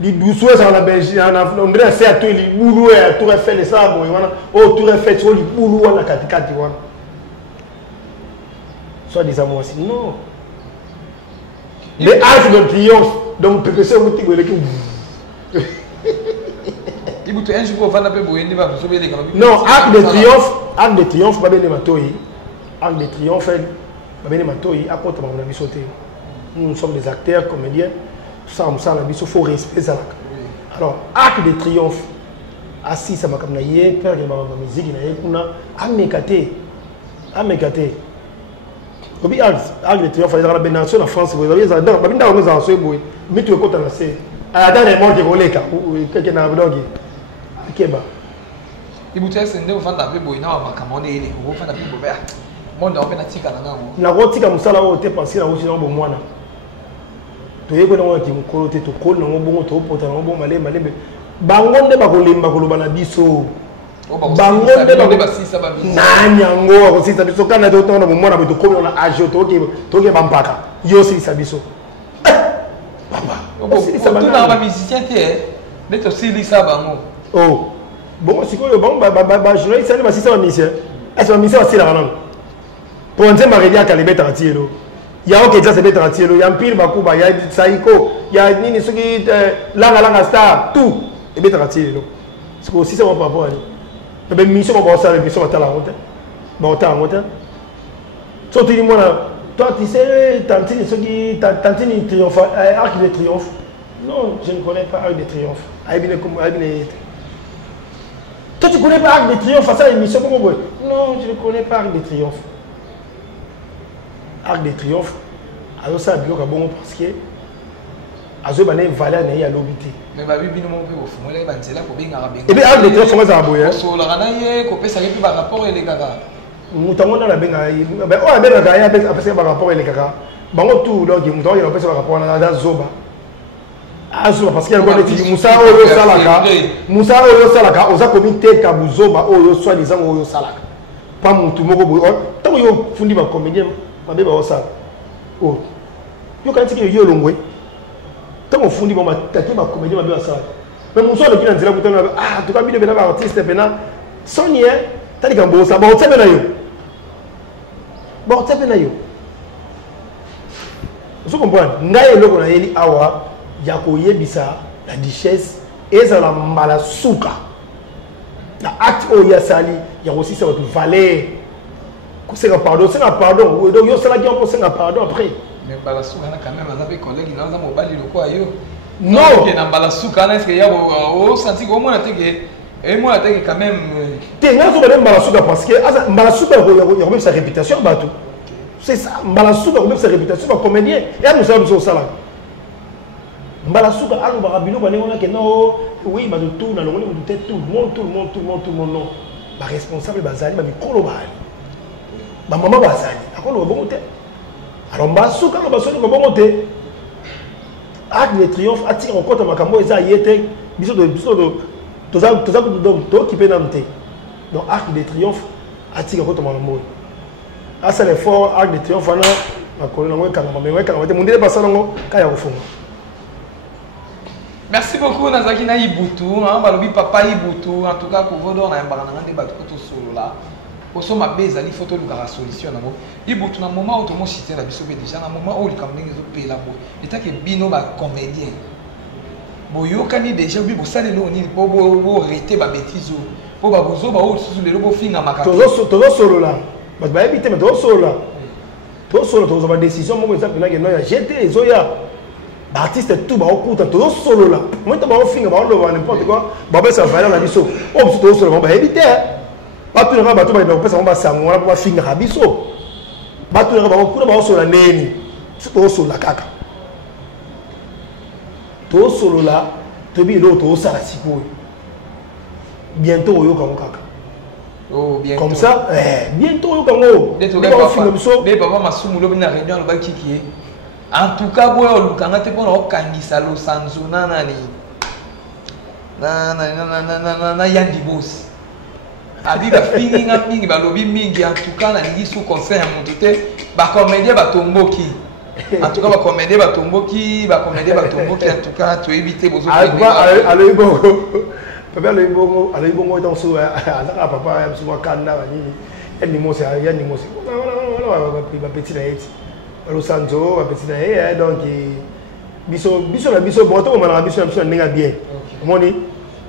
les douceurs sur la Belgique, on dirait que c'est à tout, les boulous et à tout refait les sables. Oh, tout refait, tu vois, les boulous, on a 4 soit des amours aussi. Non. Les arcs de triomphe, donc PPC, vous dites que non, arc de triomphe, pas bien de matoi. Arc de triomphe, pas bien de matoi. À côté, on a mis sauté. Nous sommes des acteurs, comédiens. Tout ça, on a mis, il faut respecter ça. Alors, arc de triomphe, assis, ça m'a comme naïe, père, il m'a musique, il m'a amekaté. Obi Arc de Triomphe, il y a la bénédiction en France. Vous avez dans les anciens boy, mais tu es content de c'est. À la dernière mort qui roule là, ou quelqu'un n'a pas d'orgue. Keba. Il vous teste de vendre un peu boy, non, ma camone, il vous fait un peu boy. Mon nom est natika na. La rotika musala o te penser na aussi na bo mwana. To yeko na waki mukolo te to kol na bongo to pota na bongo male male. Bangonde bakolemba koloba na biso. Bangonde basisa ba biso. Nanyango akosisa biso kana to tona bo mwana to komi na ajo to ke bampaka. Yo si sabiso. Papa. Tu na ba musicien te, mais to si lisa bango. Oh. Bon sikoyo bon ba journaliste ali basisa ba musicien. Est-ce que musicien c'est la ranang? Pour un temps, il y a des bétatiers. Il y a des bétatiers. Il y a un pile, il y a des saïko, il y a des gens qui ont star, tout. Les bétatiers. C'est aussi ça, mon papa. Mais la mission, on va faire la mission, on va faire la honte. On va faire la honte. Toi, tu sais, Tantine Triomphe, Arc de Triomphe. Non, je ne connais pas Arc de Triomphe. Toi, tu ne connais pas Arc de Triomphe, ça, l'émission, comment vous? Non, je ne connais pas Arc de Triomphe. Arc de Triomphe, alors ça a bien parce que Azo Bané valeur n'est à l'obité. Mais ma vie, bien mon peu au fond, elle est là pour bien arabe. Et bien Arc de Triomphe, on va aboyer. Sur le ranaye, qu'on peut s'arrêter par rapport et les gaga. Nous t'avons dans la benga, ben on a bien gagné après par rapport et les gaga. Bango tout donc nous t'avons après par rapport à la Zoba. Azo parce qu'il y a un petit Moussa Oyo Salaka. Moussa Oyo Salaka, aux a comité Kabuzoba Oyo soi-disant Oyo Salaka. Pas mon tout moko boy. Tant que yo fundi ma comédien. Mabe ba osa oh yo kanti ke yo longwe tango fundi ba mataki ba comédie mabe osa mais mon soir depuis nzela kutana ah to ka bino bena ba artiste bena sonie tali gambo osa ba otse bena yo ba otse bena yo so comprendre ngai eloko na yeli awa ya koyebisa la duchesse ezala mbala suka na acte o ya sali ya aussi ça va valer. C'est un pardon, c'est un pardon. Donc, il y a un pardon après. Mais Balasou, quand même, on a des collègues qui n'ont pas dit le quoi. Non! Il y a un Balasou, est-ce qu'il y a un senti au moins, et moi, quand même. Tu es un Balasou parce que Balasou a remis sa réputation. C'est ça, Balasou a remis sa réputation comme comédien. Et nous sommes au salaire. Balasou a remis sa réputation. Oui, tout le monde, non. Responsable, Bazali, ma maman va s'allier. Alors, alors, Basuka, Arc de Triomphe attire encore ma cambo et ça y était. Bisous de tout ça qui peut n'amener. Donc, Arc de Triomphe attire encore ma maman. Ah, c'est l'effort, Arc de Triomphe, ma collègue, merci beaucoup, Nazaki na Ibutu. Papa Ibutu. En tout cas, pour vous donner un baran, on a débattu solo là. Au sommet, il faut que la solution. Il y a un moment où tout le monde cite la biso déjà, un moment où il y a un là. Et tant que bino ba comédien. Bon, yo kani déjà bi bo sale lo ni bo arrêter ba bêtise. Po ba bozo ba o sous le lobo finga makaka. Todo solo là. Ba ba éviter mais todo solo là. Todo solo to ba décision mo exemple na que non ya jeter zoya. Ba artiste tout ba okuta todo solo là. Moi to ba o finga ba lo ba n'importe quoi. Ba ba ça va na biso. O todo solo ba éviter. Batu na bato ba pesa ba sango na ba finga biso. Batu na ba ko ba so la neni. To so la kaka. To solo la to bi lo to sala siko. Bientôt yo ka kaka. Oh bientôt. Comme ça, bientôt yo ka ngo. Des papa masumu lo bina réunion lo ba kiki. En tout cas boy o lukanga te pona o kangisa lo sanzona nani. Na yandi boss. Abi ba fingi nga mingi ba lobi mingi en tout cas na ngi sous conseil à mon tuté ba comédien ba tomboki en tout cas ba comédien ba tomboki en tout cas tu éviter bozo alors bon papa le bon dans sous papa ya sous kana ba nini ni mo c'est ya ni mo c'est ba petit na yeti lo sanzo ba petit na donc biso bon to mo na biso ninga bien moni.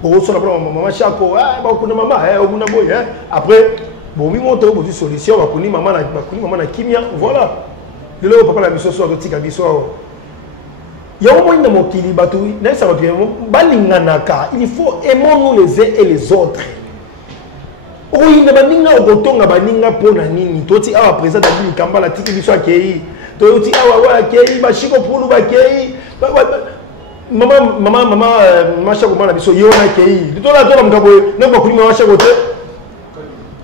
Pour ça, maman Chako, maman, après, bon, oui, monte une solution, maman na kimia, voilà. Le lot papa la mission soit tika biso. Il y a au moins dans mon kili batu, ça va bien. Balinganaka, il faut aimer nous les uns et les autres. Oui, na baninga okotonga baninga pona nini. Toti awa présent David Kambala tiki biso akei. Toti awa wa akei bashiko pulu bakei. Maman chaque biso yona akei. Litola tola mkabo na ba kulima washa gote.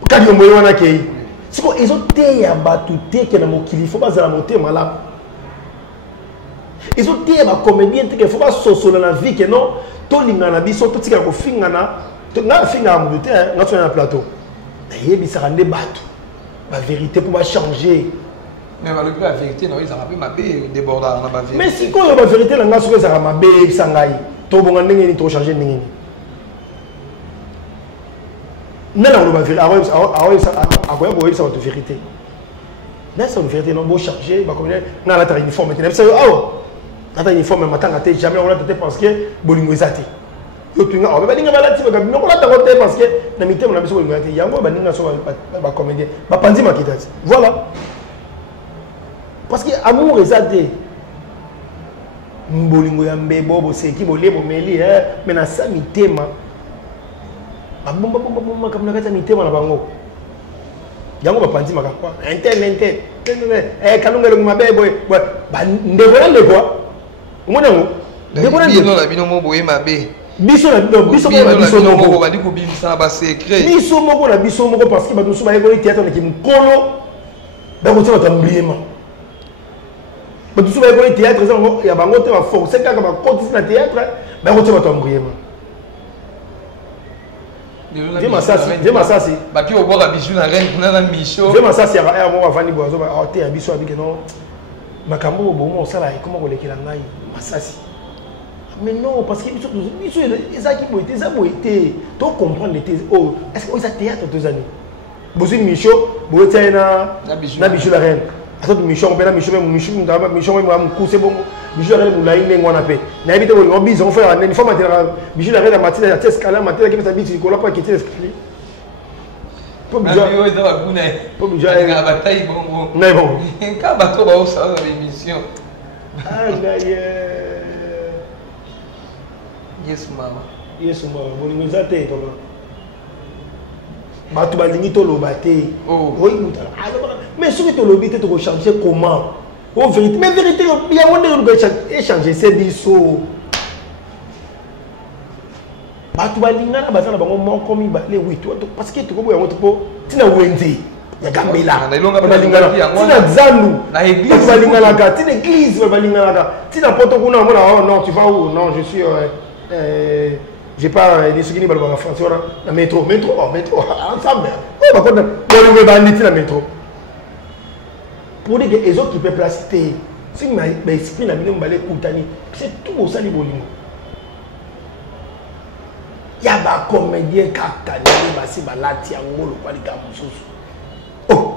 Kadi yombo yona akei. Siko ezo te ya batu te ke na mokili fo bazala motema la. Ezo te ya ba comédien te ke fo ba sosola na vie ke non to linga na biso to tika ko fingana. Na finga mu te na so na plateau. Yebisaka nde bato la vérité pour va changer. Mais la vérité non ils ont ma bé débordant na ba vérité. Mais si quoi la vérité la ngaso ça ma bé sangai. To bonga ndenge ni to changer ndenge ni. Nana lo ba vérité akoya ko yebisa votre vérité. Là c'est une vérité non beau changer ba comme na la ta uniforme te ça ah na ta uniforme matanga te jamais on a te parce que bolingo ezati. Yo tunga o ba ninga balati ba no ko la ta ko te parce que na mitemo na biso bolingo ezati yango ba ninga so ba comédien ba panzi makitati. Voilà. Parce que amour ezati. Mbolingo ya mbebo bo seki bo lebo meli mais na sa mitema bomba comme na kata mitema na bango. Yango ba panzi makakwa. Internet. Kalunga lo mabe boy. Ba ndevora le quoi. Mona ngo. Ndevora bino la bino mo boye mabe. Biso na biso moko ba di ko bimisa ba secret. Biso moko na biso moko parce que ba dusu ba yeko théâtre na ki mkolo. Ba ko tsaba tambliema. Ba dusu ba yeko théâtre za ngo ya bango te ba force kaka ba kotisi na théâtre ba ko tsaba tambliema. Viens Massassi. Bah qui au boire à bijou na reine na micho. Viens Massassi à moi vandi boazo ba te abiso abike non. Makambo bo mo sala comment ko lekela ngai Massassi. Mais non parce que biso ezaki boité za boité. To comprendre les oh est-ce que ça théâtre 2 années. Bozi micho boité na bijou la reine. Ato micho on pena micho ndaba micho mo am couser bon bijou la reine mo la ine ngona pe. Na ebite bo biso on fait une fois matin bijou la reine matin la tête scala matin qui ça biso ko la pas quitter l'escalier. Po bijou eza ba kuna. Po bijou na bataille bon. Na bon. Ka bato ba o sa na émission. Ah ngaye. Yes mama. Yes mama, bolingo zate papa. Bato balingi to lobate. Oh. Oui, mais ce que tu lobite tu changer comment? Oh vérité, mais vérité il y a monde qui changer c'est biso. Bato balinga na bazana bango moko mi ba le oui parce que tu ko boya moto po tina wenze. Ya gambela. Tina zandu. Na église balinga la ga, tina église balinga la ga. Tina poto kuna mona oh non, tu vas où? Non, je suis j'ai pas des souvenirs de la France, la métro, ensemble. On va connaître le bandit la métro. Pour dire que les autres qui peuvent placer, si je m'exprime la minimum balai koutani, c'est tout au sali bolingo. Il y a des comédiens qui ont basi balati angolo kwa lika mususu. Oh.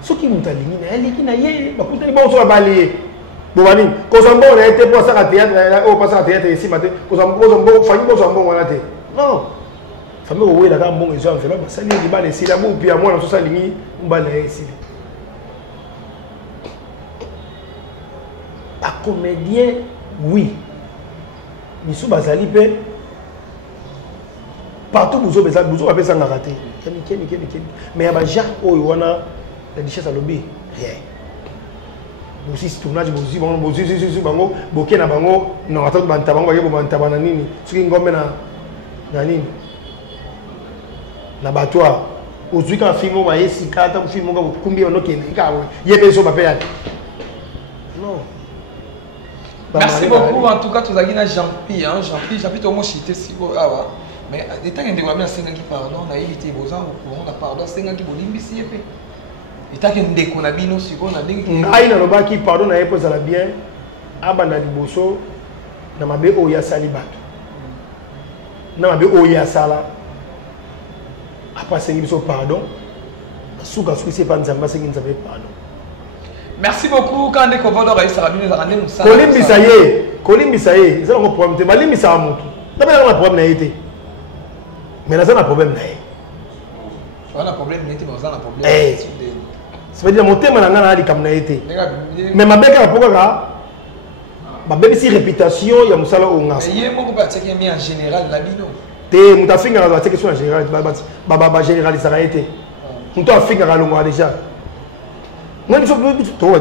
Ceux qui m'ont aligné, elle qui n'a yé, ba koutani ba on soit balayé. Bobani, Kozambo on a été pour ça à théâtre, au passage à théâtre ici matin, Kozambo, famille Kozambo on a été. Non. Famille où il a un bon exemple, ça lui dit bah les syllabes puis à moi dans tout ça ligne, on va les ici. Un comédien, oui. Misou Bazali pe. Partout vous avez ça raté. Mais il y a des gens où il y a la richesse à lobby. Rien. Bosi tournage bosi bango boké na bango non attends banta bango yebo banta bana nini soki ngombe na nini na batwa ozwi ka film ma yesi kata ku film ngo kumbi ono kene ka yebe so ba pea non. Merci beaucoup en tout cas tous agina Jean-Pierre tout mo chité si bo awa mais étant que ndeko bien senga ki pardon na éviter bozango pour on pardon senga ki bolimbisi epe. Et tant que ndeko na bino siko na ndenge ngai na lobaki pardon na yepo zala bien abanda liboso na mabe oya sali bato na mabe oya sala apa sengi biso pardon suka suki c'est pas nzamba sengi nzamba pardon. Merci beaucoup quand ndeko vodo ra isara bino za ndenge musala kolimbisa ye ça le problème te balimbisa mutu na bela na problème na été mais na ça na problème na ye on a problème n'était mais on a problème. Ça veut dire mon thème n'a pas comme été. Mais ma belle pourquoi ma belle si réputation il y a musala onga. Mais il y a beaucoup de qui mis en général la bino. te muta finga la question en général ba généraliser ça été muta finga la longo déjà moi il faut tout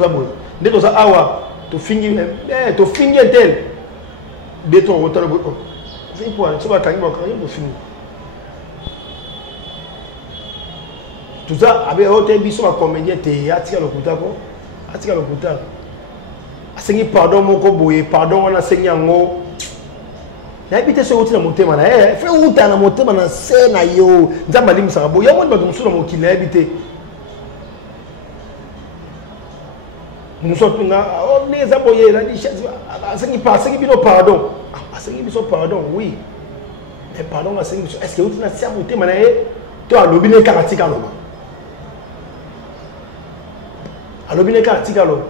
ça bon dès que ça awa to fingi tel de ton retour c'est pour ça va kangi ba kangi fini tout ça avec hôtel biso ba comédien te atika lokuta asengi pardon moko boye pardon wana sengi yango na habité so uti na motema na fait uta na motema na sena yo nzamba limisa boye yango ba musula mokili na habité muso pinga on les aboye la di asengi bino pardon asengi biso pardon oui mais pardon asengi biso est-ce que uti na sia motema na to alobi ne karatika loba alobi ne karatika loba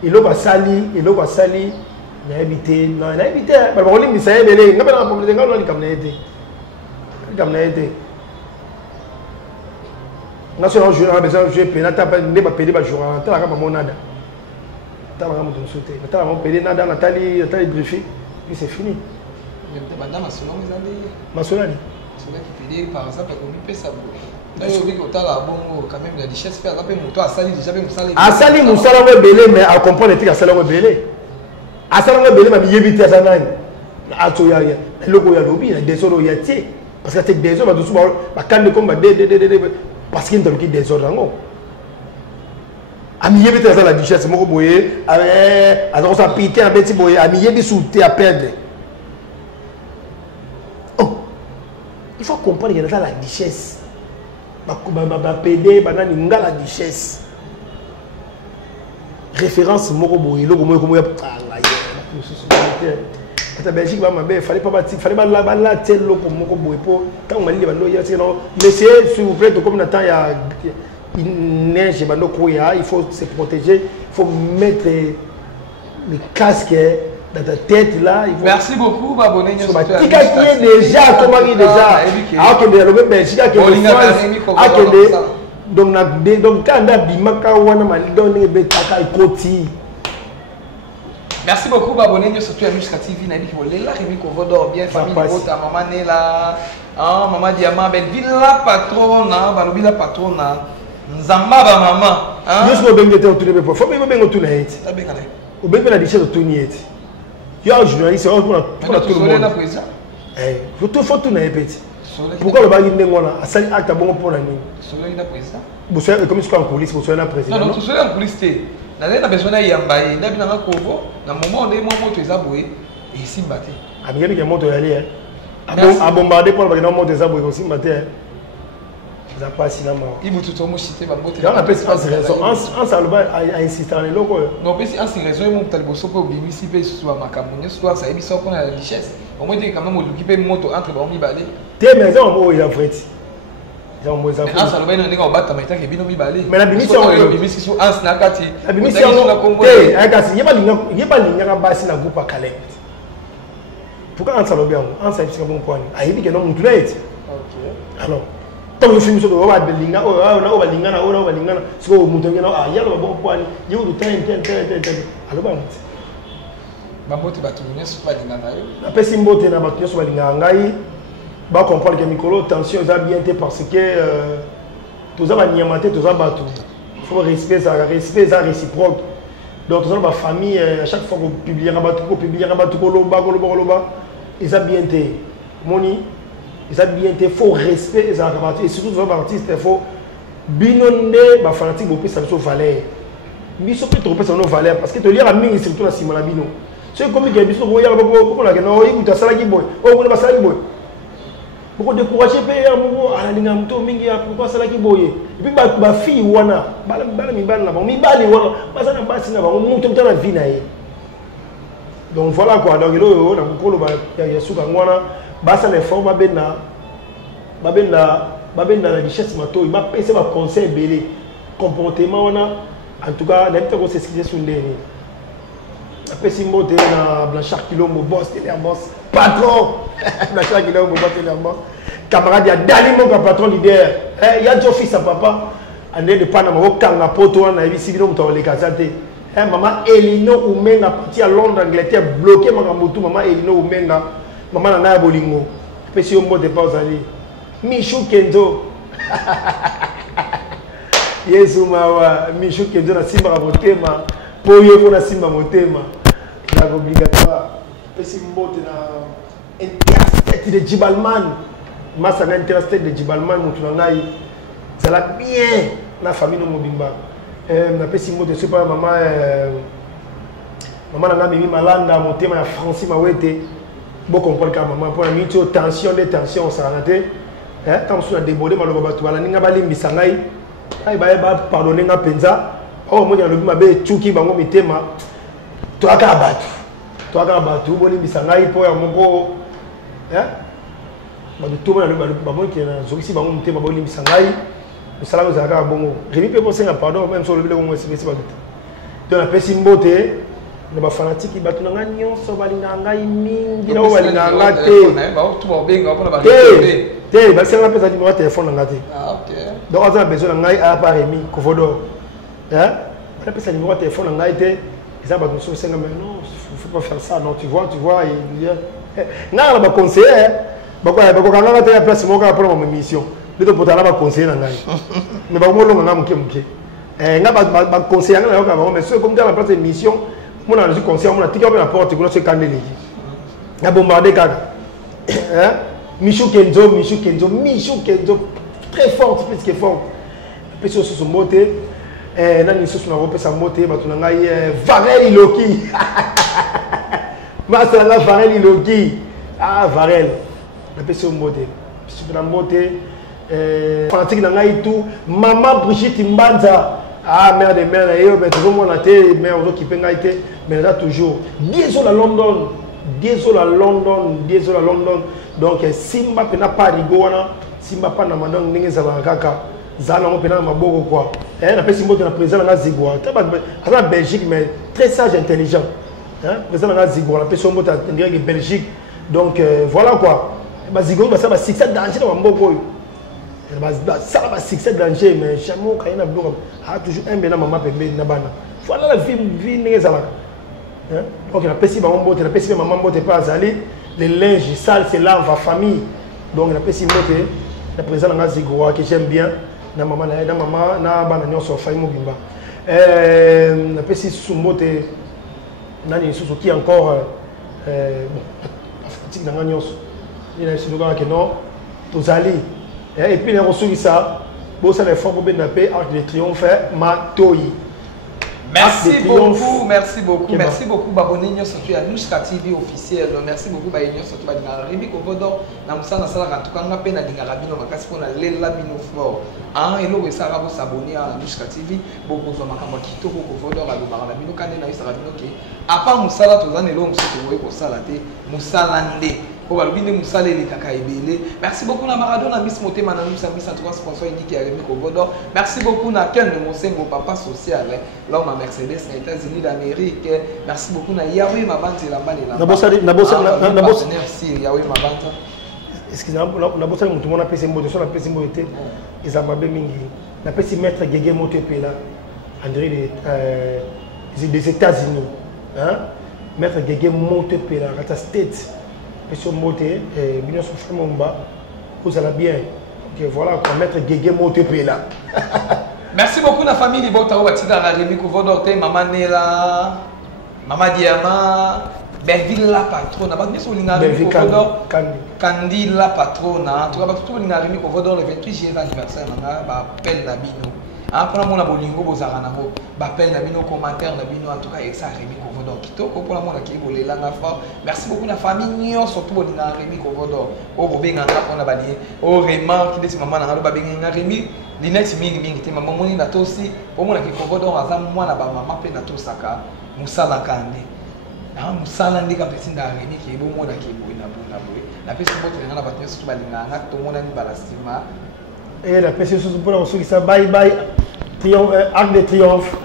il a sali na habité ba ba olimbi sa ebele ngaba na pombe ngalo ni kamna été national joueur a besoin de jouer penalty pas ne ba pele ba joueur ta ba monada ta ba mo sauter ta ba mo pele nada natali briefing et c'est fini madame Masolani celui qui pele par exemple comme il peut ça quand même la richesse fait après moto asali déjà même asali musala ngo belé mais à comprendre que asali ngo belé mais yebite asana ato ya loko ya lobi na desoro ya tie parce que tes desoro ba tout ba kande comme de parce qu'il ndoloki desoro ngo ami yebite asala la richesse moko boye azo sa pité en beti boye ami yebi souté à perdre. Oh, il faut comprendre que dans la richesse PD banani ngala duchesse référence moko boye logo moyo komo ya ta Belgique ba mabe fallait pas la tel logo moko boye po tant mali bando ya non monsieur s'il vous plaît comme n'attend ya neige bando koya il faut se protéger il faut mettre les casques dans ta tête là. Merci beaucoup, Babonné. Qui est déjà, comment il est déjà. Ah, que le même Belgique, donc quand on a bimaka wana malidone betaka ikoti. Merci beaucoup, Babonné. Surtout à Nushka TV, n'a dit que les là, Rémi Kovodor, bien famille, Bota, maman Nela, maman Diamant, ben villa patrona, Balobila patrona, Nzamba ba maman. Nous sommes bien été autour de faut bien bien autour de net. Ou bien la richesse autour de net. Il y a un journaliste, on a tout le monde. Faut tout na petit. Pourquoi le bagage n'engona? Asali acte bon pour la nuit. Soleil na président. Vous savez comme ce qu'on police pour soleil na président. Non, soleil en police té. Na besoin na yamba, na bina na kovo, na moment on est moto ezaboué et ici mbaté. Ah bien que moto aller hein. A bombarder pour le moto ezaboué aussi mbaté. Ça passe là mort. Il vous tout mo cité ba moto. On appelle ça raison. En salva a insisté dans les locaux. Non, mais c'est en raison mon talbo soko bimisi pe soit makamunyo soit ça ebi soko na richesse. Au moins quand même l'occuper moto entre ba mi balé. Tes maisons au ya freti. Ils ont moins enfants. En salva ino ndinga obata maita ke bino mi balé. Mais la bimisi on bimisi so ans na kati. La bimisi on te akasi yeba linga ka basi na groupe akale. Pourquoi en salva bien? En salva c'est bon point. Ayibi ke non mutu na eti. OK. Alors tant que film sur le roi Belinga, on va lingana, ce que vous montrez là, il y a le bon point, il y a le temps, alors bon. Bamote batunya sur pas lingana. La personne bote na batunya sur lingana, ba comprendre que Mikolo tension ça bien été parce que tout ça va niamater, tout ça batu. Il faut respect ça réciproque. Donc tout ça ma famille à chaque fois qu'on publiera batu koloba, ils a bien été. Moni ils ont bien été faux respect et surtout les artistes il faut binonde ba fanatique beaucoup ça sur valeur biso peut trop ça nos valeurs parce que te lire à mingi surtout la simala bino c'est comme que biso boya beaucoup la no ikuta salaki boy on ba salaki boy beaucoup décourager pe mo ala linga mto mingi ya pourquoi salaki boy et puis ba fille wana bala mi bala ba mi bali wana basa na basi na ba muto mtana vie na ye donc voilà quoi donc lo na kokolo ba ya suka ngwana basa les formes babenda la richesse mato il m'a pensé ma conseil belé comportement on a en tout cas n'importe quoi c'est ce qui est sur les après si mot na Blanchard Kilombo boss télé boss patron Blanchard Kilombo boss télé boss camarade ya Dali mon patron leader il y a deux fils à papa ande de Panama au kanga poto na ici bino mto le kazate maman Elino Umenga parti à Londres Angleterre bloqué makambutu maman Elino Umenga maman na ngai bolingo pesi yo mbote pa ozali Michou Kenzo Yesu mawa Michou Kenzo na simba ka motema po yo ko na simba motema ya obligatoire pesi mbote na Interstate de Djibalman masa na Interstate de Djibalman mutu na ngai zala bien na famille no mobimba na pesi mbote c'est pas maman maman na mimi malanda motema ya Francis Mawete bon comprendre ka maman pour la mito tension des tensions ça raté hein tant sur débordé maloba batu bala ninga balimbisa ngai ai ba pardonner nga penza oh mo ya lobi mabe chuki bango mitema to aka batu bolimbisa ngai po ya moko hein ba tout mo na lobi ba mo ki na zokisi bango mitema bolimbisa ngai musala za ka bongo remi pe penser pardon même sur le biloko mo c'est pas donc la pesi mbote ne ba fanatique batu na ngani nyonso balinga ngai mingi na balinga ngate te ba senga pesa numéro téléphone ngate ah OK donc on a besoin ngai à part Rémi Kovodo hein on a pesa numéro téléphone ngai te ça ba nous senga mais non faut pas faire ça non tu vois il y a na ba conseiller ba ko kanga te ya place mo ka pour ma mission de potala ba conseiller ngai mais ba mo lo ngam mke nga ba conseiller ngai ka ba mais c'est comme dans la place de mission mon je conseille mon tika la porte que c'est candé na bombardé kaka hein Michou Kenzo très fort plus que fort puis sur son moté na ni sur na rope sa moté ba tuna ngai Varel Iloki masala Varel Iloki ah Varel na puis sur moté sur na moté fanatique na ngai tout maman Brigitte Mbanza ah mère de mère et ben toujours mon até mère qui peut ngai mais là toujours désolé à London donc simba pena pas rigona simba pas na mandong ninge za kaka zana mo pena maboko quoi na pesi mbote na président na Zigwa à Belgique mais très sage intelligent hein président na Zigwa la pesi mbote en direct Belgique donc voilà quoi ba Zigwa ba ça ba succès danger na maboko ça va succès danger mais jamais quand il a bloqué a toujours un bena maman pembe na bana voilà la vie ninge za hein donc la pesi ba mbote la pesi maman mbote pas azali les linges sales c'est là en famille donc la pesi mbote la président na Zigwa que j'aime bien na maman na bana nyonso fa mobimba la pesi sumbote nani susu qui encore fatigue na nyonso il a su que non tozali et puis les ressources ça bon ça les formes ben na paix Arc de Triomphe Matoi. Merci beaucoup Babonigno surtout à Nushka TV officiel. Merci beaucoup Baïnio surtout à Rémi Kovodo na musana sala kantukanga pe na dingala bino makasi pona lela bino fort. Ah elo we sara bo s'abonner à Nushka TV beaucoup zo makamba kitoko Kovodo ba ba bino kane na isara bino ke apa musala tozana elo musuku we ko sala te musala nde. Merci beaucoup na Maradona Miss Motema na Miss en tout cas sponsor indiqué à Rémi Kovodo. Merci beaucoup na Ken de Monsengo papa social l'homme à Mercedes aux États-Unis d'Amérique. Merci beaucoup na Yahweh Mabante la balle na bossa merci Yahweh Mabante. Excusez-moi na bossa mutu mona pesi mbote so na pesi mbote ezamabe mingi na pesi maître Gege Motepela André des États-Unis hein maître Gege Motepela Rata State. Monsieur Moté, bien sûr, Framomba, vous allez bien. Ok, voilà, pour mettre Gege Motepé là. Merci beaucoup, la famille de Botao, Batida, Rémi Kovodo, Maman Nela, Maman Diama, Belleville la patronne. Bien sûr, Rémi Kovodo, Candy la patronne. En tout cas, tout le monde Rémi Kovodo, le 28 juillet, l'anniversaire, on a appel Nabino. Après, on a bolingo, bozaranabo, appel Nabino, commentaire Nabino, en tout cas, et ça, Rémi Kovodo, Kitoko, pour la monde qui est là, merci beaucoup, la famille, surtout, on a Rémi Kovodo, au Robin, on a balayé, au Réman, qui est maman, on a balayé, Rémi, l'inex mingi, maman, on a aussi, au monde qui est Kovodo, on a moi, la maman, penato saka, Moussala Kande. Moussala Ndi, quand tu es Rémi, qui est bon, on a qui est bon, la personne qui est là, surtout, tout le monde a une balastima. Et la personne pour la ressource, bye bye, Arc de Triomphe,